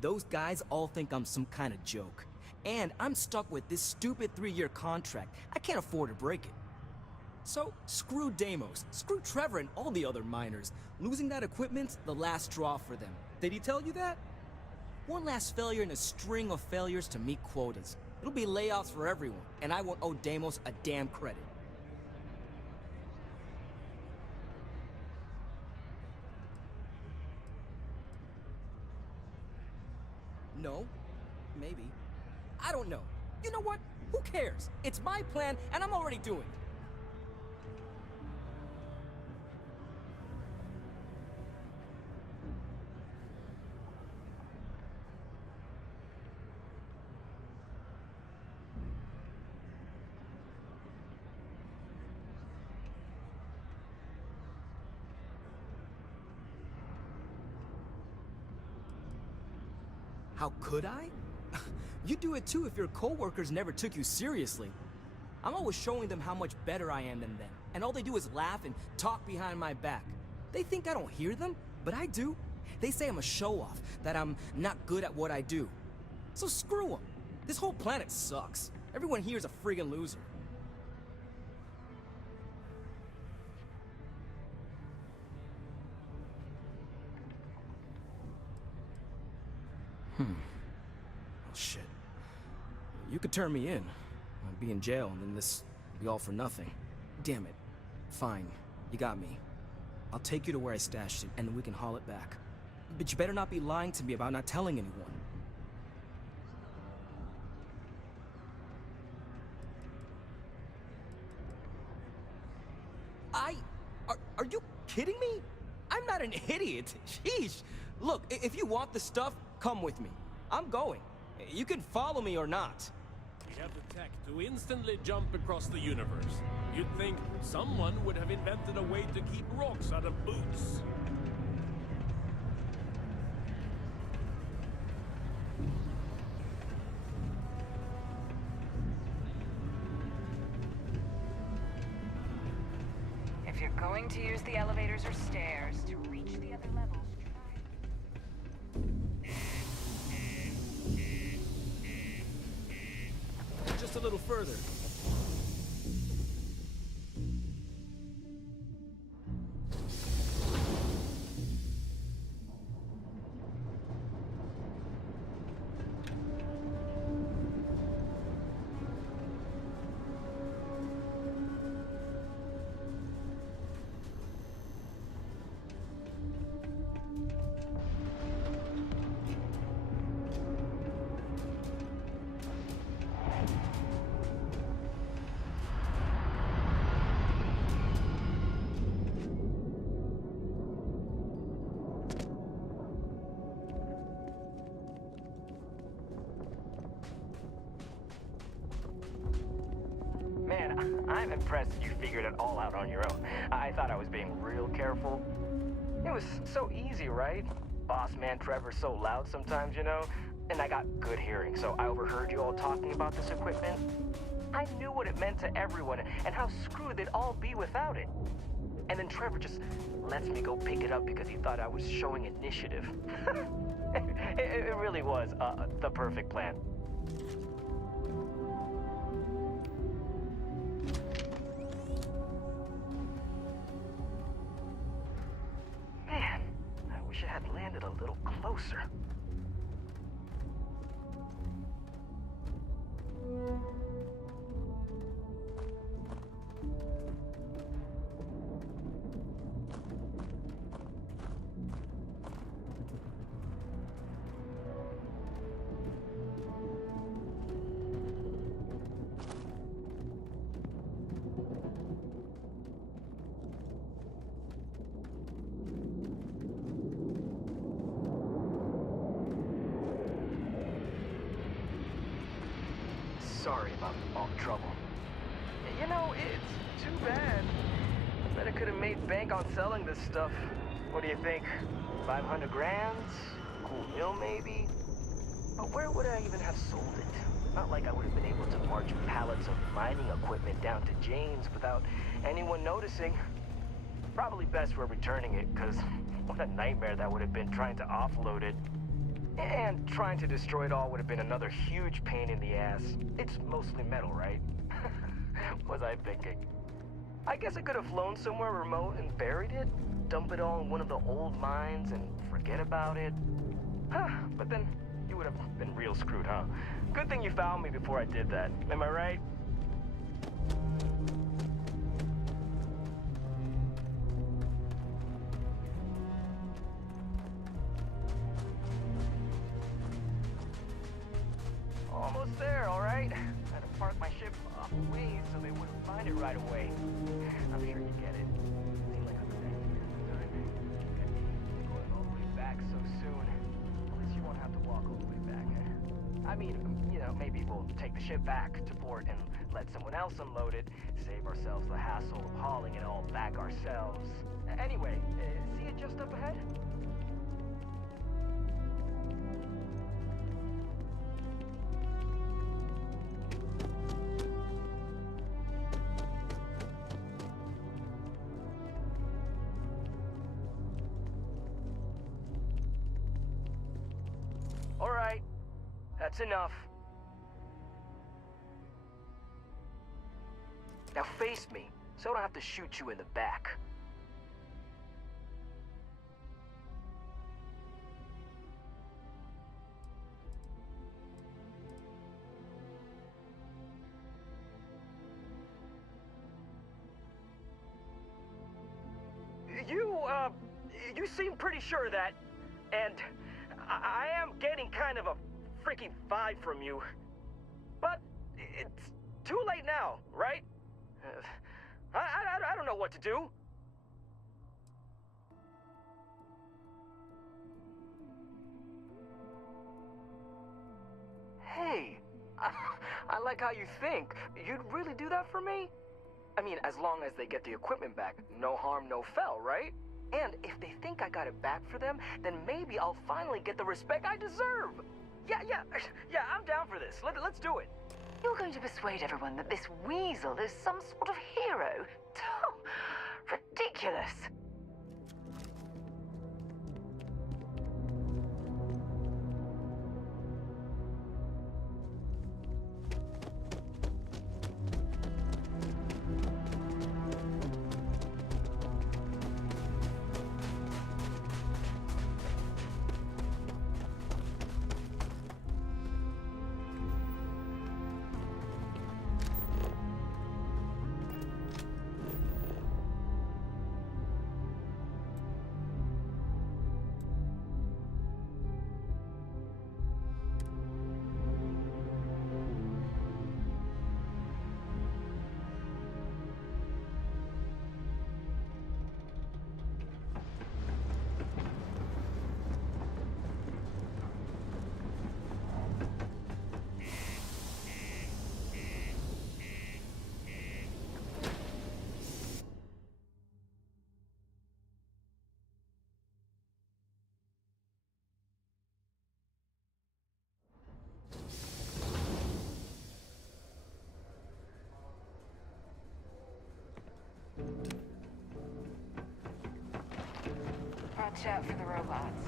Those guys all think I'm some kind of joke. And I'm stuck with this stupid 3-year contract. I can't afford to break it. So, screw Deimos, screw Trevor and all the other miners. Losing that equipment's the last straw for them. Did he tell you that? One last failure in a string of failures to meet quotas. It'll be layoffs for everyone, and I won't owe Deimos a damn credit. No. Maybe. I don't know. You know what? Who cares? It's my plan, and I'm already doing it. How could I? You'd do it too if your coworkers never took you seriously. I'm always showing them how much better I am than them, and all they do is laugh and talk behind my back. They think I don't hear them, but I do. They say I'm a show-off, that I'm not good at what I do. So screw them. This whole planet sucks. Everyone here is a friggin' loser. Oh, shit. You could turn me in. I'd be in jail, and then this would be all for nothing. Damn it. Fine. You got me. I'll take you to where I stashed it, and then we can haul it back. But you better not be lying to me about not telling anyone. Are you kidding me? I'm not an idiot. Sheesh. Look, if you want the stuff, come with me. I'm going. You can follow me or not. We have the tech to instantly jump across the universe. You'd think someone would have invented a way to keep rocks out of boots. If you're going to use the elevators or stairs to reach the other levels, Just a little further. Man, I'm impressed you figured it all out on your own. I thought I was being real careful. It was so easy, right? Boss man Trevor's so loud sometimes, you know? And I got good hearing, so I overheard you all talking about this equipment. I knew what it meant to everyone and how screwed they'd all be without it. And then Trevor just lets me go pick it up because he thought I was showing initiative. It really was the perfect plan. Man, I wish I had landed a little closer. Sorry about all the trouble. You know, it's too bad. I bet I could have made bank on selling this stuff. What do you think? 500 grand? Cool meal, maybe? But where would I even have sold it? Not like I would have been able to march pallets of mining equipment down to Jane's without anyone noticing. Probably best we're returning it, because what a nightmare that would have been trying to offload it. And trying to destroy it all would have been another huge pain in the ass. It's mostly metal, right? Was I thinking? I guess I could have flown somewhere remote and buried it, dump it all in one of the old mines and forget about it. But then you would have been real screwed, huh? Good thing you found me before I did that. Am I right? Almost there, all right? I had to park my ship off a ways so they wouldn't find it right away. I'm sure you get it. Seemed like I was there at the time. Going all the way back so soon. At least you won't have to walk all the way back. I mean, you know, maybe we'll take the ship back to port and let someone else unload it, save ourselves the hassle of hauling it all back ourselves. Anyway, see it just up ahead? All right, that's enough. Now face me, so I don't have to shoot you in the back. You seem pretty sure of that, and I am getting kind of a freaky vibe from you. But it's too late now, right? I don't know what to do. Hey, I like how you think. You'd really do that for me? I mean, as long as they get the equipment back, no harm, no foul, right? And if they think I got it back for them, then maybe I'll finally get the respect I deserve. Yeah, I'm down for this. Let's do it. You're going to persuade everyone that this weasel is some sort of hero? Ridiculous. Watch out for the robots.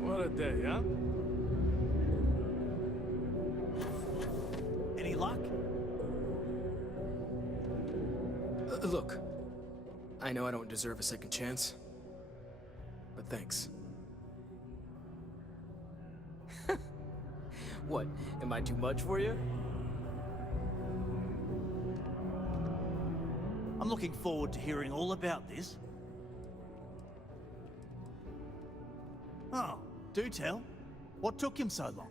What a day, huh? Any luck? Look, I know I don't deserve a second chance, but thanks. What, am I too much for you? I'm looking forward to hearing all about this. Oh, do tell. What took him so long?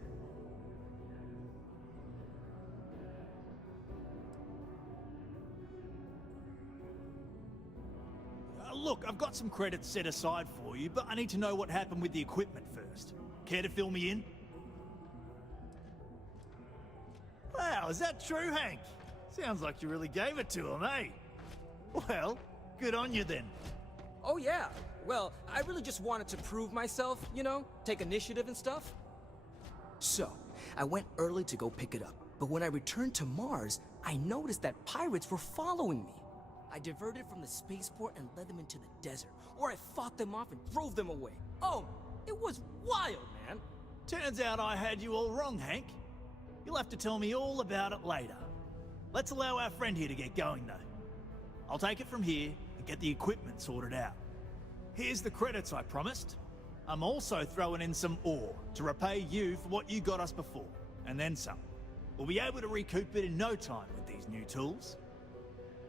Look, I've got some credits set aside for you, but I need to know what happened with the equipment first. Care to fill me in? Wow, is that true, Hank? Sounds like you really gave it to him, eh? Well, good on you then. Oh yeah, well, I really just wanted to prove myself, you know, take initiative and stuff. So, I went early to go pick it up, but when I returned to Mars, I noticed that pirates were following me. I diverted from the spaceport and led them into the desert, where I fought them off and drove them away. Oh, it was wild, man. Turns out I had you all wrong, Hank. You'll have to tell me all about it later. Let's allow our friend here to get going, though. I'll take it from here and get the equipment sorted out. Here's the credits I promised. I'm also throwing in some ore to repay you for what you got us before, and then some. We'll be able to recoup it in no time with these new tools.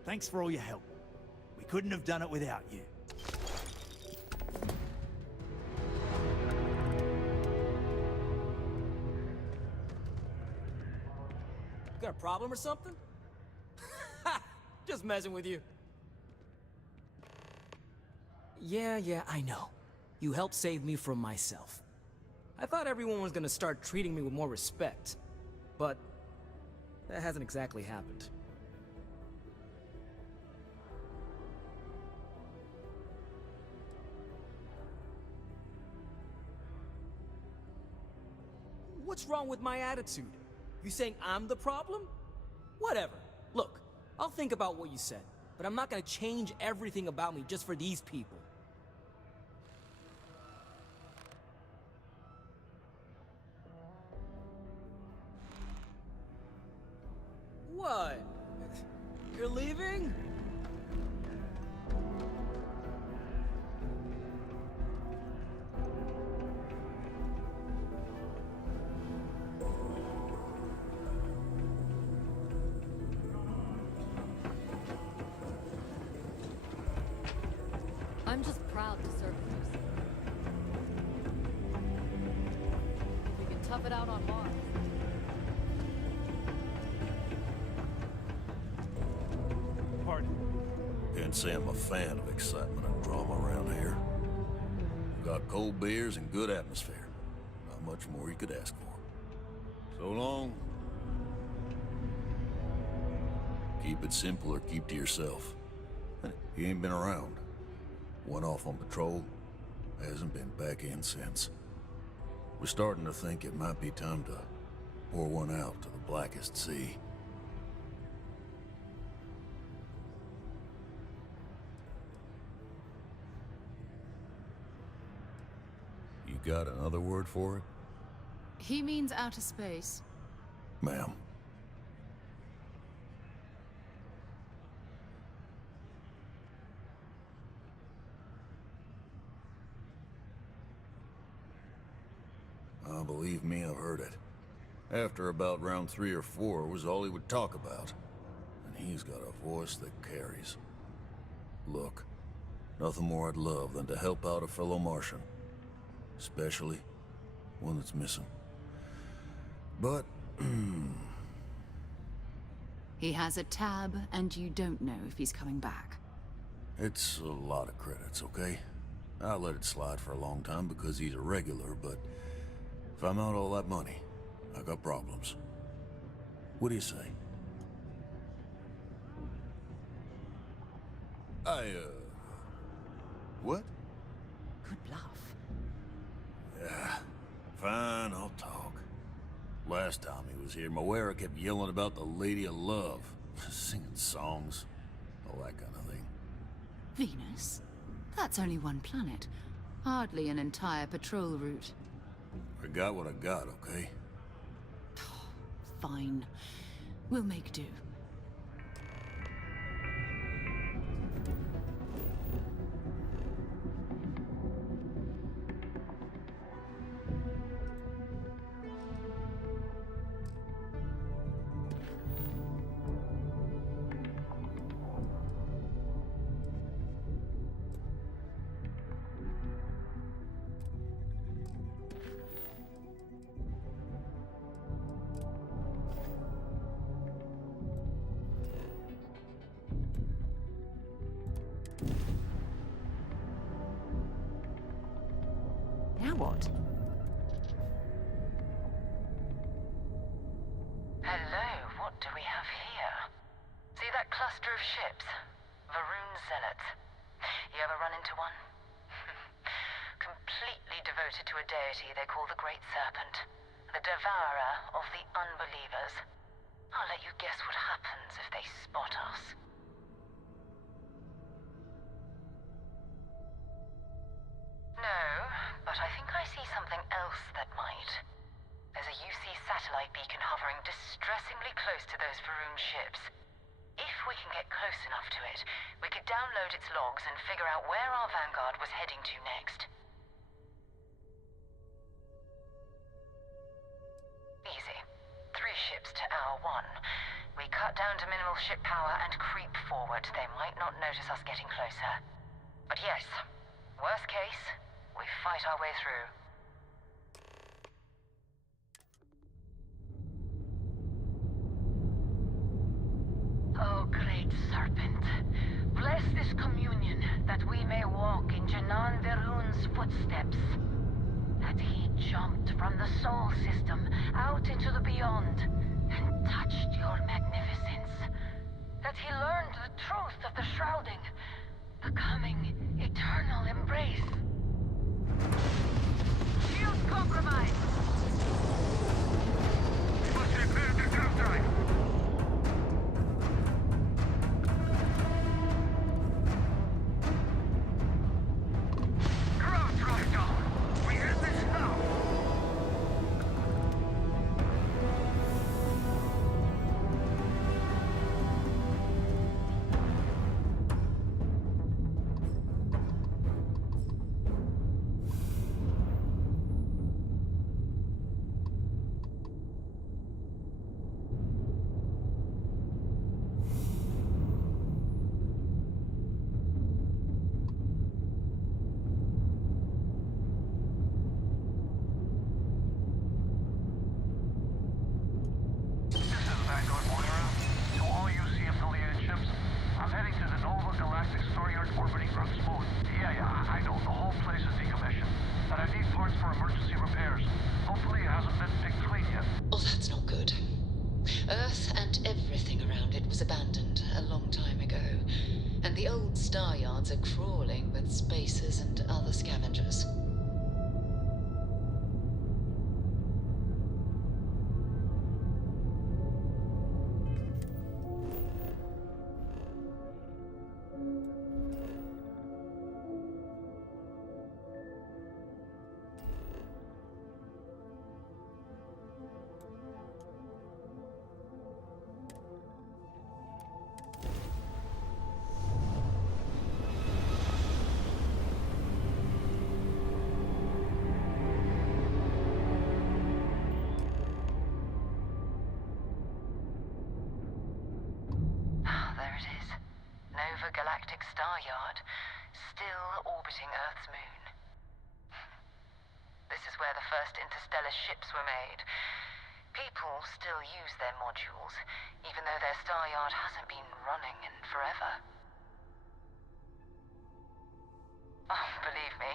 Thanks for all your help. We couldn't have done it without you. Got a problem or something? Just messing with you. Yeah, I know. You helped save me from myself. I thought everyone was gonna start treating me with more respect, but that hasn't exactly happened. What's wrong with my attitude? You saying I'm the problem? Whatever. Look, I'll think about what you said, but I'm not gonna change everything about me just for these people. What? You're leaving? I'm just proud to serve with you. We can tough it out on Mars. Pardon? Can't say I'm a fan of excitement and drama around here. We've got cold beers and good atmosphere. Not much more you could ask for. So long. Keep it simple or keep to yourself. He ain't been around. Went off on patrol, hasn't been back in since. We're starting to think it might be time to pour one out to the blackest sea. You got another word for it? He means outer space. Ma'am. Believe me, I've heard it. After about round 3 or 4 was all he would talk about. And he's got a voice that carries. Look, nothing more I'd love than to help out a fellow Martian. Especially one that's missing. But, He has a tab, and you don't know if he's coming back. it's a lot of credits, okay? I let it slide for a long time because he's a regular, but if I'm out all that money, I got problems. What do you say? What? Good bluff. Yeah, fine, I'll talk. Last time he was here, Moira kept yelling about the Lady of Love. Singing songs. All that kind of thing. Venus? That's only one planet. Hardly an entire patrol route. I got what I got, okay? Fine. We'll make do. Now what? Hello, what do we have here? See that cluster of ships? Varun Zealots. You ever run into one? Completely devoted to a deity they call the Great Serpent. The devourer of the unbelievers. I'll let you guess what happens if they spot us. No, but I think I see something else that might. There's a UC satellite beacon hovering distressingly close to those Varun ships. If we can get close enough to it, we could download its logs and figure out where our vanguard was heading to next. Easy. 3 ships to our 1. We cut down to minimal ship power and creep forward. They might not notice us getting closer. But yes, worst case, we fight our way through. Oh, Great Serpent, bless this communion that we may walk in Janan Verun's footsteps. That he jumped from the Sol system out into the beyond and touched your magnificence. That he learned the truth of the shrouding, the coming eternal embrace. Shield compromised! Must repair the jump drive! Are crawling with spacers and other scavengers. Galactic Star Yard, still orbiting Earth's moon. This is where the first interstellar ships were made. People still use their modules, even though their Star Yard hasn't been running in forever. Oh, believe me,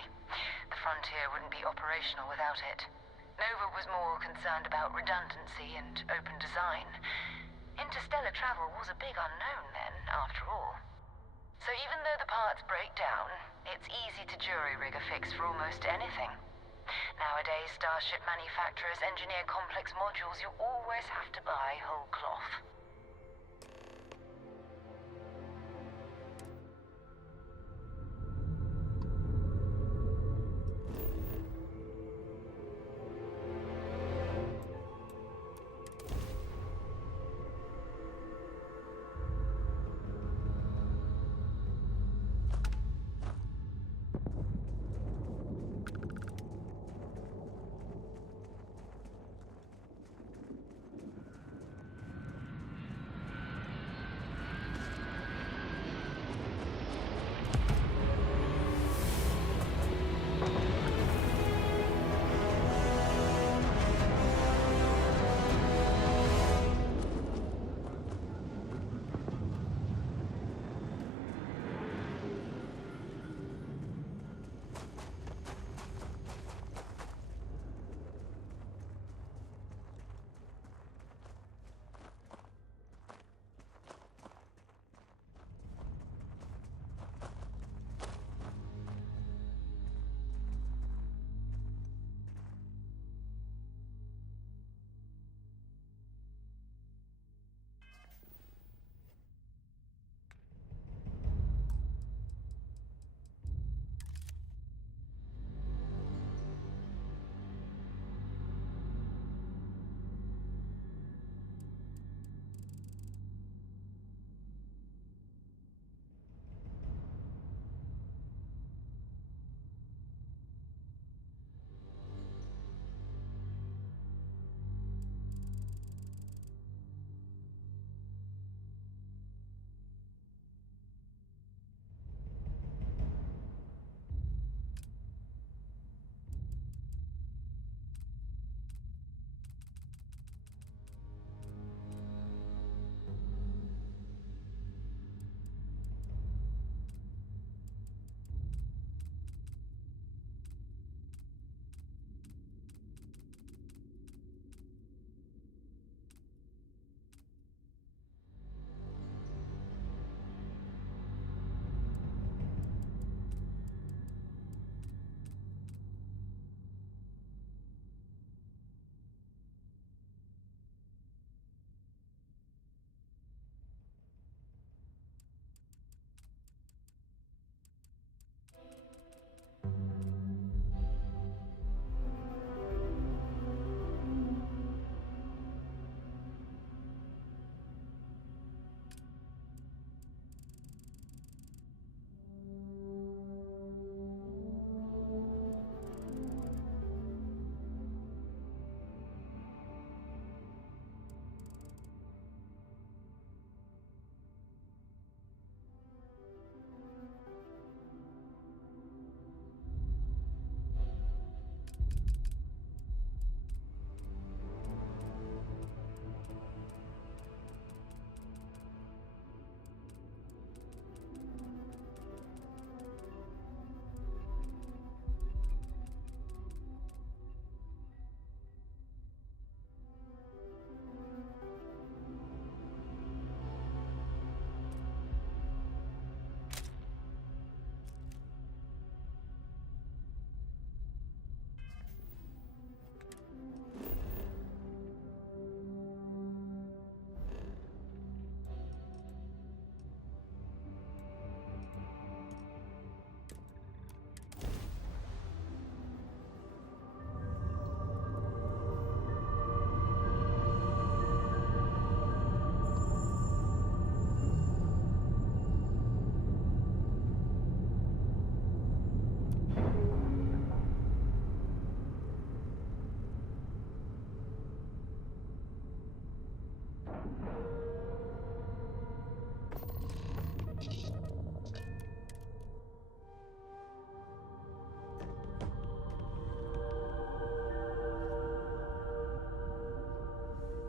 the frontier wouldn't be operational without it. Nova was more concerned about redundancy and open design. Interstellar travel was a big unknown then, after all. So even though the parts break down, it's easy to jury-rig a fix for almost anything. Nowadays, starship manufacturers engineer complex modules you always have to buy whole cloth.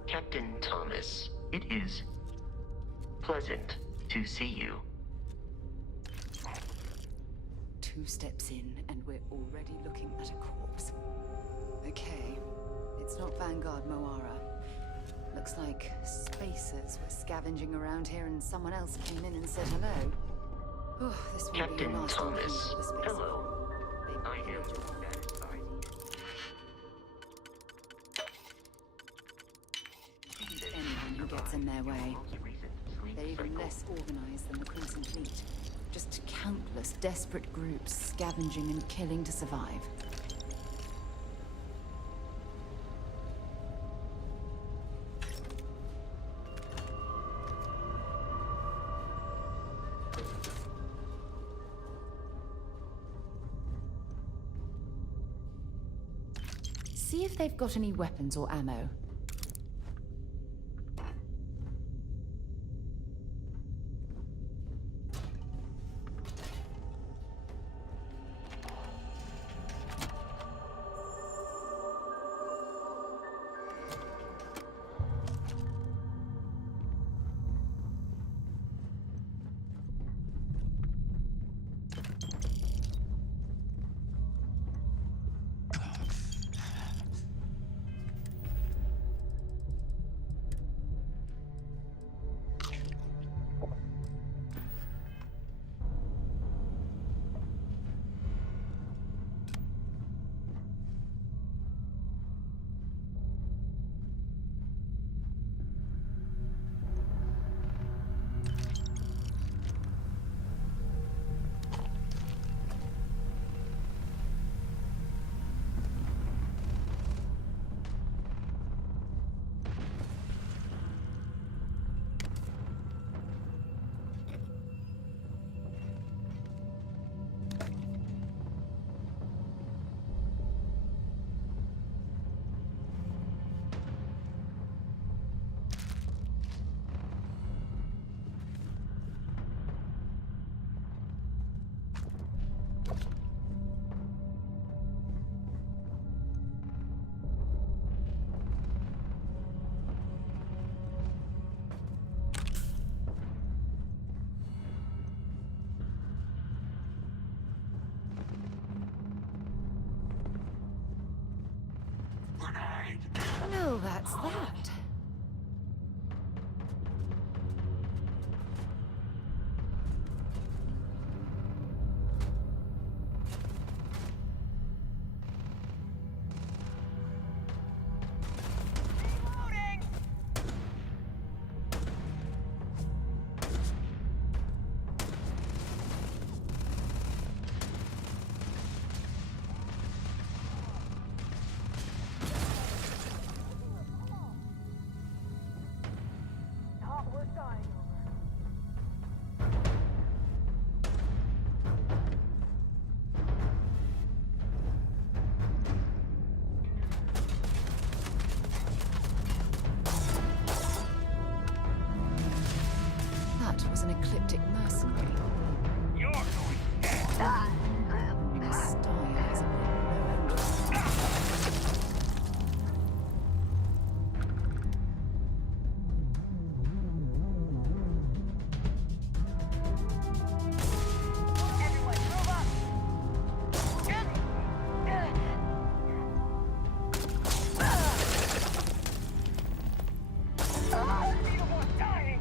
Captain Thomas, it is pleasant to see you. 2 steps in, and we're already looking at a corpse. Okay, it's not Vanguard Moara. Looks like spacers were scavenging around here and someone else came in and said hello. Oh, this will be Captain a last Thomas, encounter with the space. hello. They I am pillaged all that authority. gets in their way. They're even less organized than the Crimson Fleet. Just countless desperate groups scavenging and killing to survive. See if they've got any weapons or ammo. Well, that's that. That was an ecliptic mercenary. You're going dead. His style has a no end. Everyone, move up! Unbeatable dying!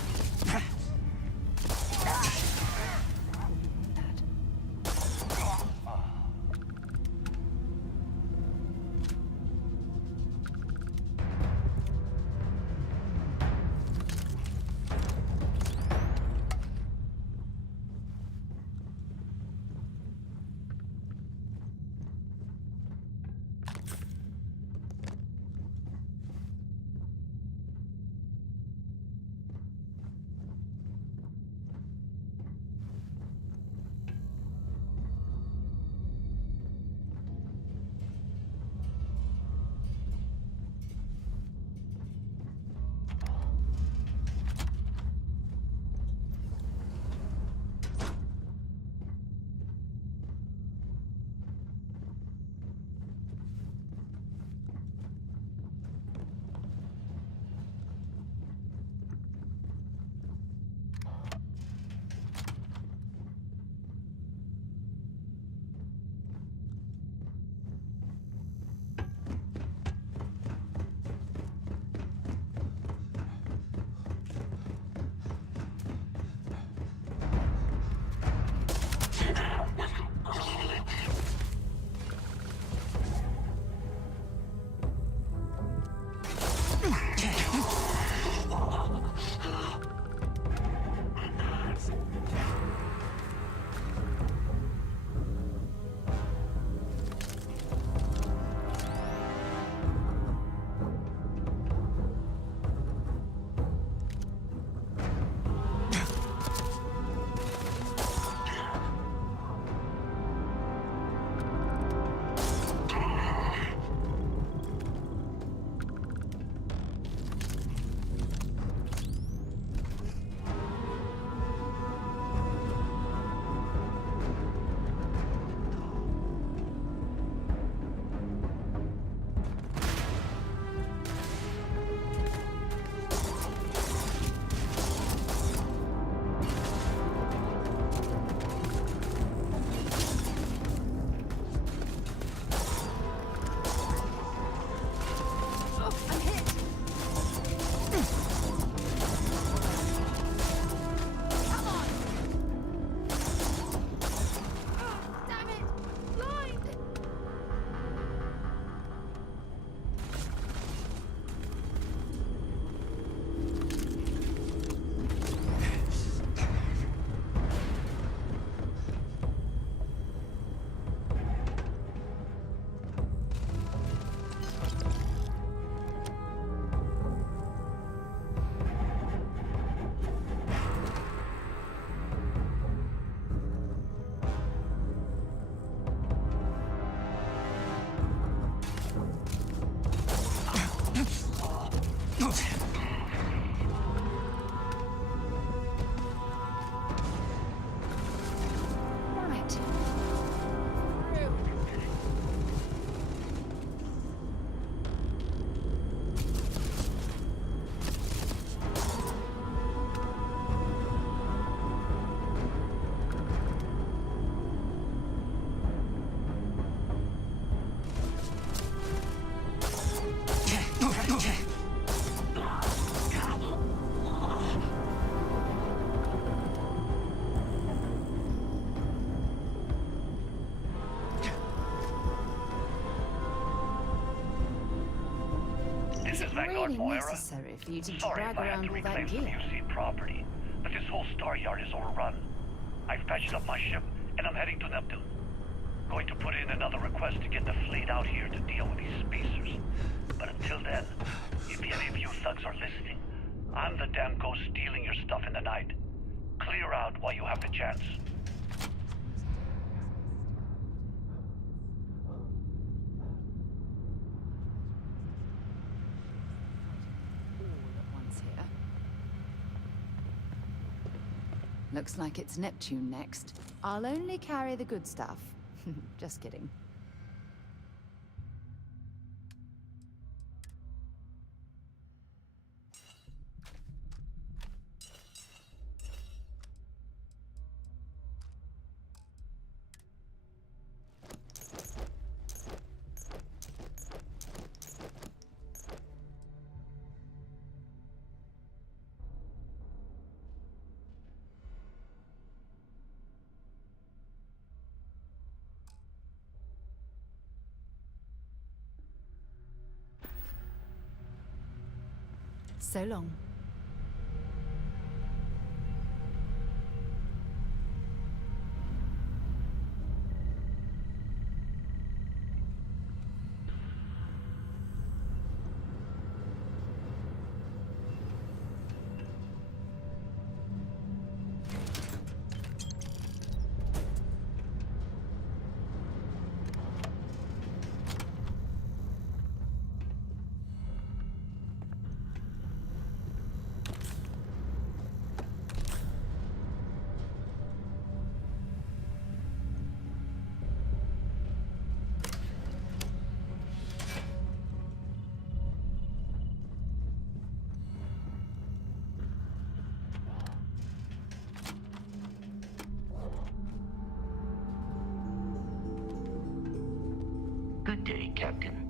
Vanguard, really Moira? necessary for you to Sorry drag if I had around to all reclaim that some gear. UC property, but this whole star yard is overrun. I've patched up my ship, and I'm heading to Neptune. Going to put in another request to get the fleet out here to deal with these spacers. But until then, if any of you thugs are listening, I'm the damn ghost stealing your stuff in the night. Clear out while you have the chance. Looks like it's Neptune next. I'll only carry the good stuff. Just kidding. So long. Good day, Captain.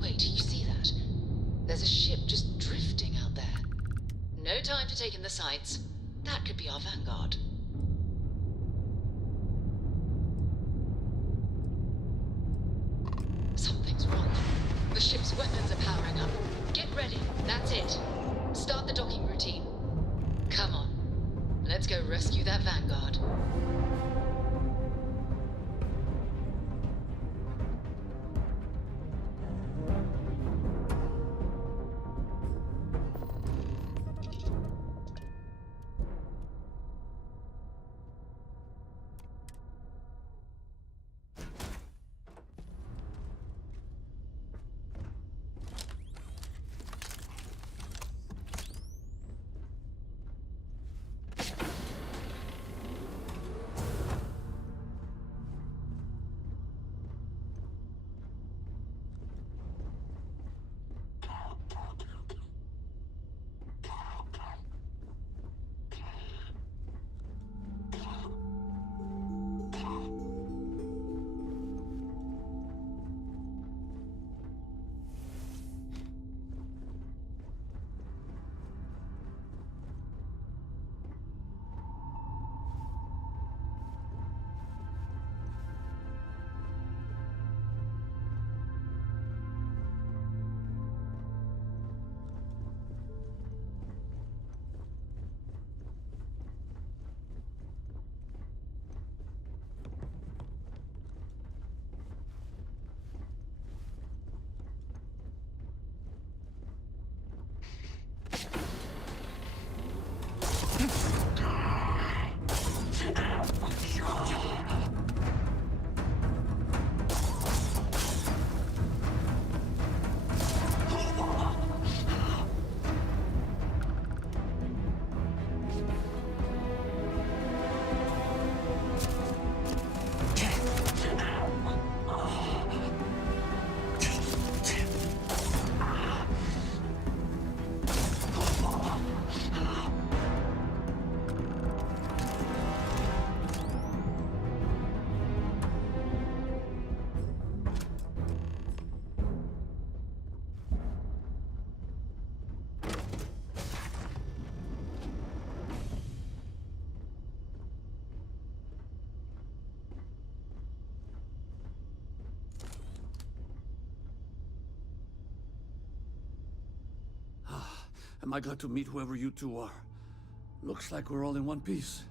Wait, you see that? There's a ship just drifting out there. No time to take in the sights. That could be our vanguard. Something's wrong. The ship's weapons are powering up. Get ready. That's it. Start the docking routine. Come on. Let's go rescue that vanguard. Am I glad to meet whoever you two are. Looks like we're all in one piece.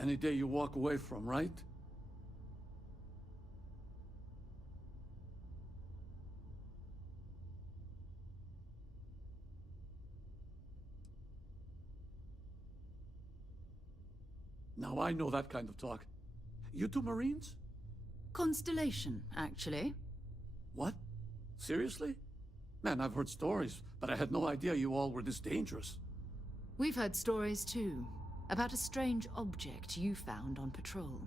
Any day you walk away from, right? Now I know that kind of talk. You two Marines? Constellation, actually. What? Seriously? Man, I've heard stories, but I had no idea you all were this dangerous. We've heard stories too, about a strange object you found on patrol.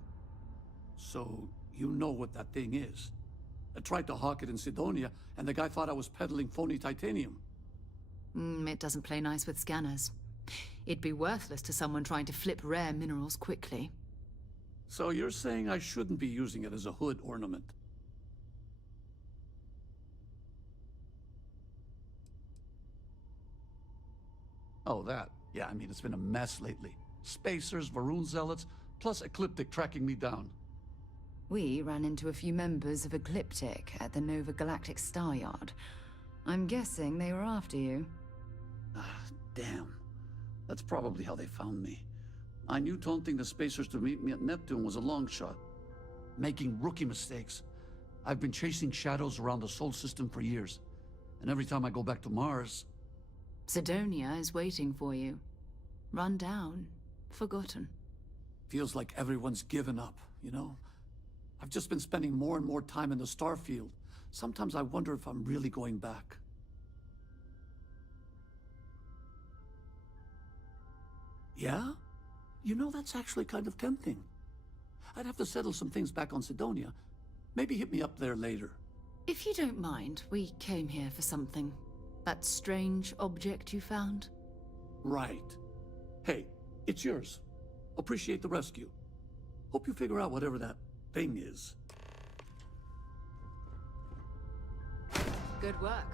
So, you know what that thing is? I tried to hawk it in Sidonia, and the guy thought I was peddling phony titanium. It doesn't play nice with scanners. It'd be worthless to someone trying to flip rare minerals quickly. So you're saying I shouldn't be using it as a hood ornament? Oh, that. Yeah, I mean, it's been a mess lately. Spacers, Varun zealots, plus Ecliptic tracking me down. We ran into a few members of Ecliptic at the Nova Galactic Star Yard. I'm guessing they were after you. Ah, damn. That's probably how they found me. I knew taunting the Spacers to meet me at Neptune was a long shot. Making rookie mistakes. I've been chasing shadows around the Sol system for years. And every time I go back to Mars... Sidonia is waiting for you. Run down. Forgotten. Feels like everyone's given up, you know? I've just been spending more and more time in the Starfield. Sometimes I wonder if I'm really going back. Yeah? You know, that's actually kind of tempting. I'd have to settle some things back on Sidonia. Maybe hit me up there later. If you don't mind, we came here for something. That strange object you found? Right. Hey, it's yours. Appreciate the rescue. Hope you figure out whatever that thing is. Good work.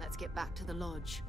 Let's get back to the lodge.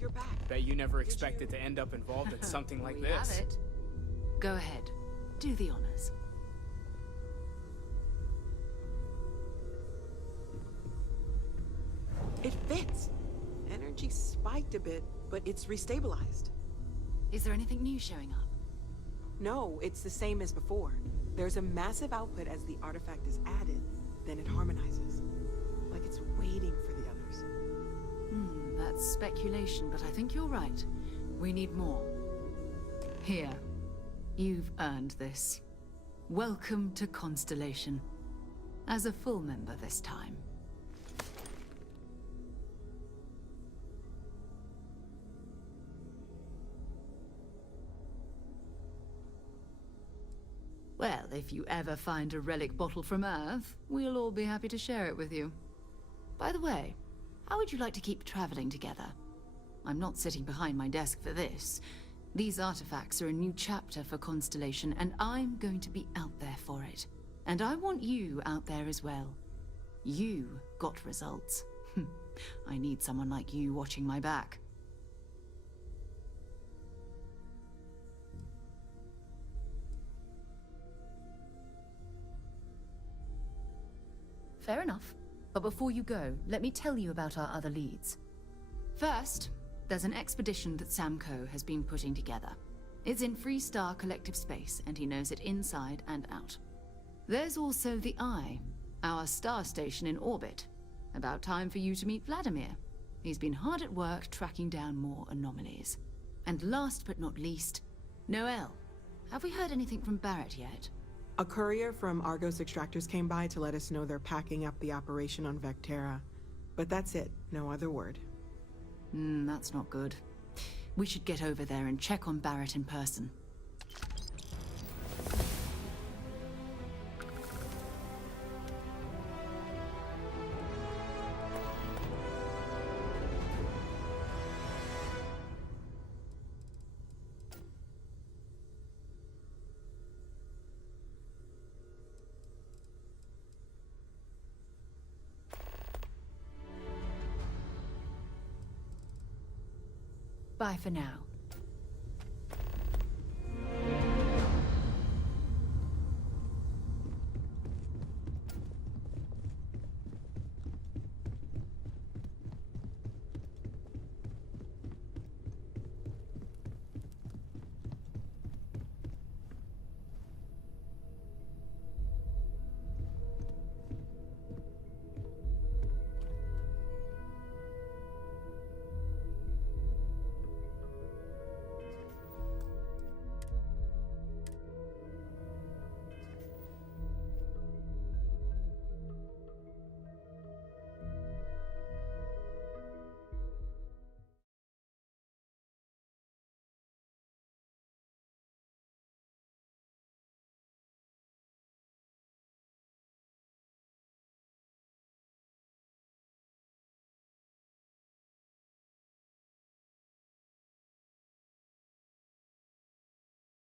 You're back. Bet you never expected to end up involved in something like We this. have it. Go ahead. Do the honors. It fits. Energy spiked a bit, but it's restabilized. Is there anything new showing up? No, it's the same as before. There's a massive output as the artifact is added, then it harmonizes. Like it's waiting for the others. That's speculation, but I think you're right. We need more. Here. You've earned this. Welcome to Constellation. As a full member this time. Well, if you ever find a relic bottle from Earth, we'll all be happy to share it with you. By the way, how would you like to keep traveling together? I'm not sitting behind my desk for this. These artifacts are a new chapter for Constellation, and I'm going to be out there for it. And I want you out there as well. You got results. I need someone like you watching my back. fair enough. But before you go, let me tell you about our other leads. First, there's an expedition that Samco has been putting together. It's in Freestar Collective Space, and he knows it inside and out. There's also the Eye, our star station in orbit. About time for you to meet Vladimir. He's been hard at work tracking down more anomalies. And last but not least, Noel. Have we heard anything from Barrett yet? A courier from Argos Extractors came by to let us know they're packing up the operation on Vectera. But that's it, no other word. That's not good. We should get over there and check on Barrett in person. Bye for now.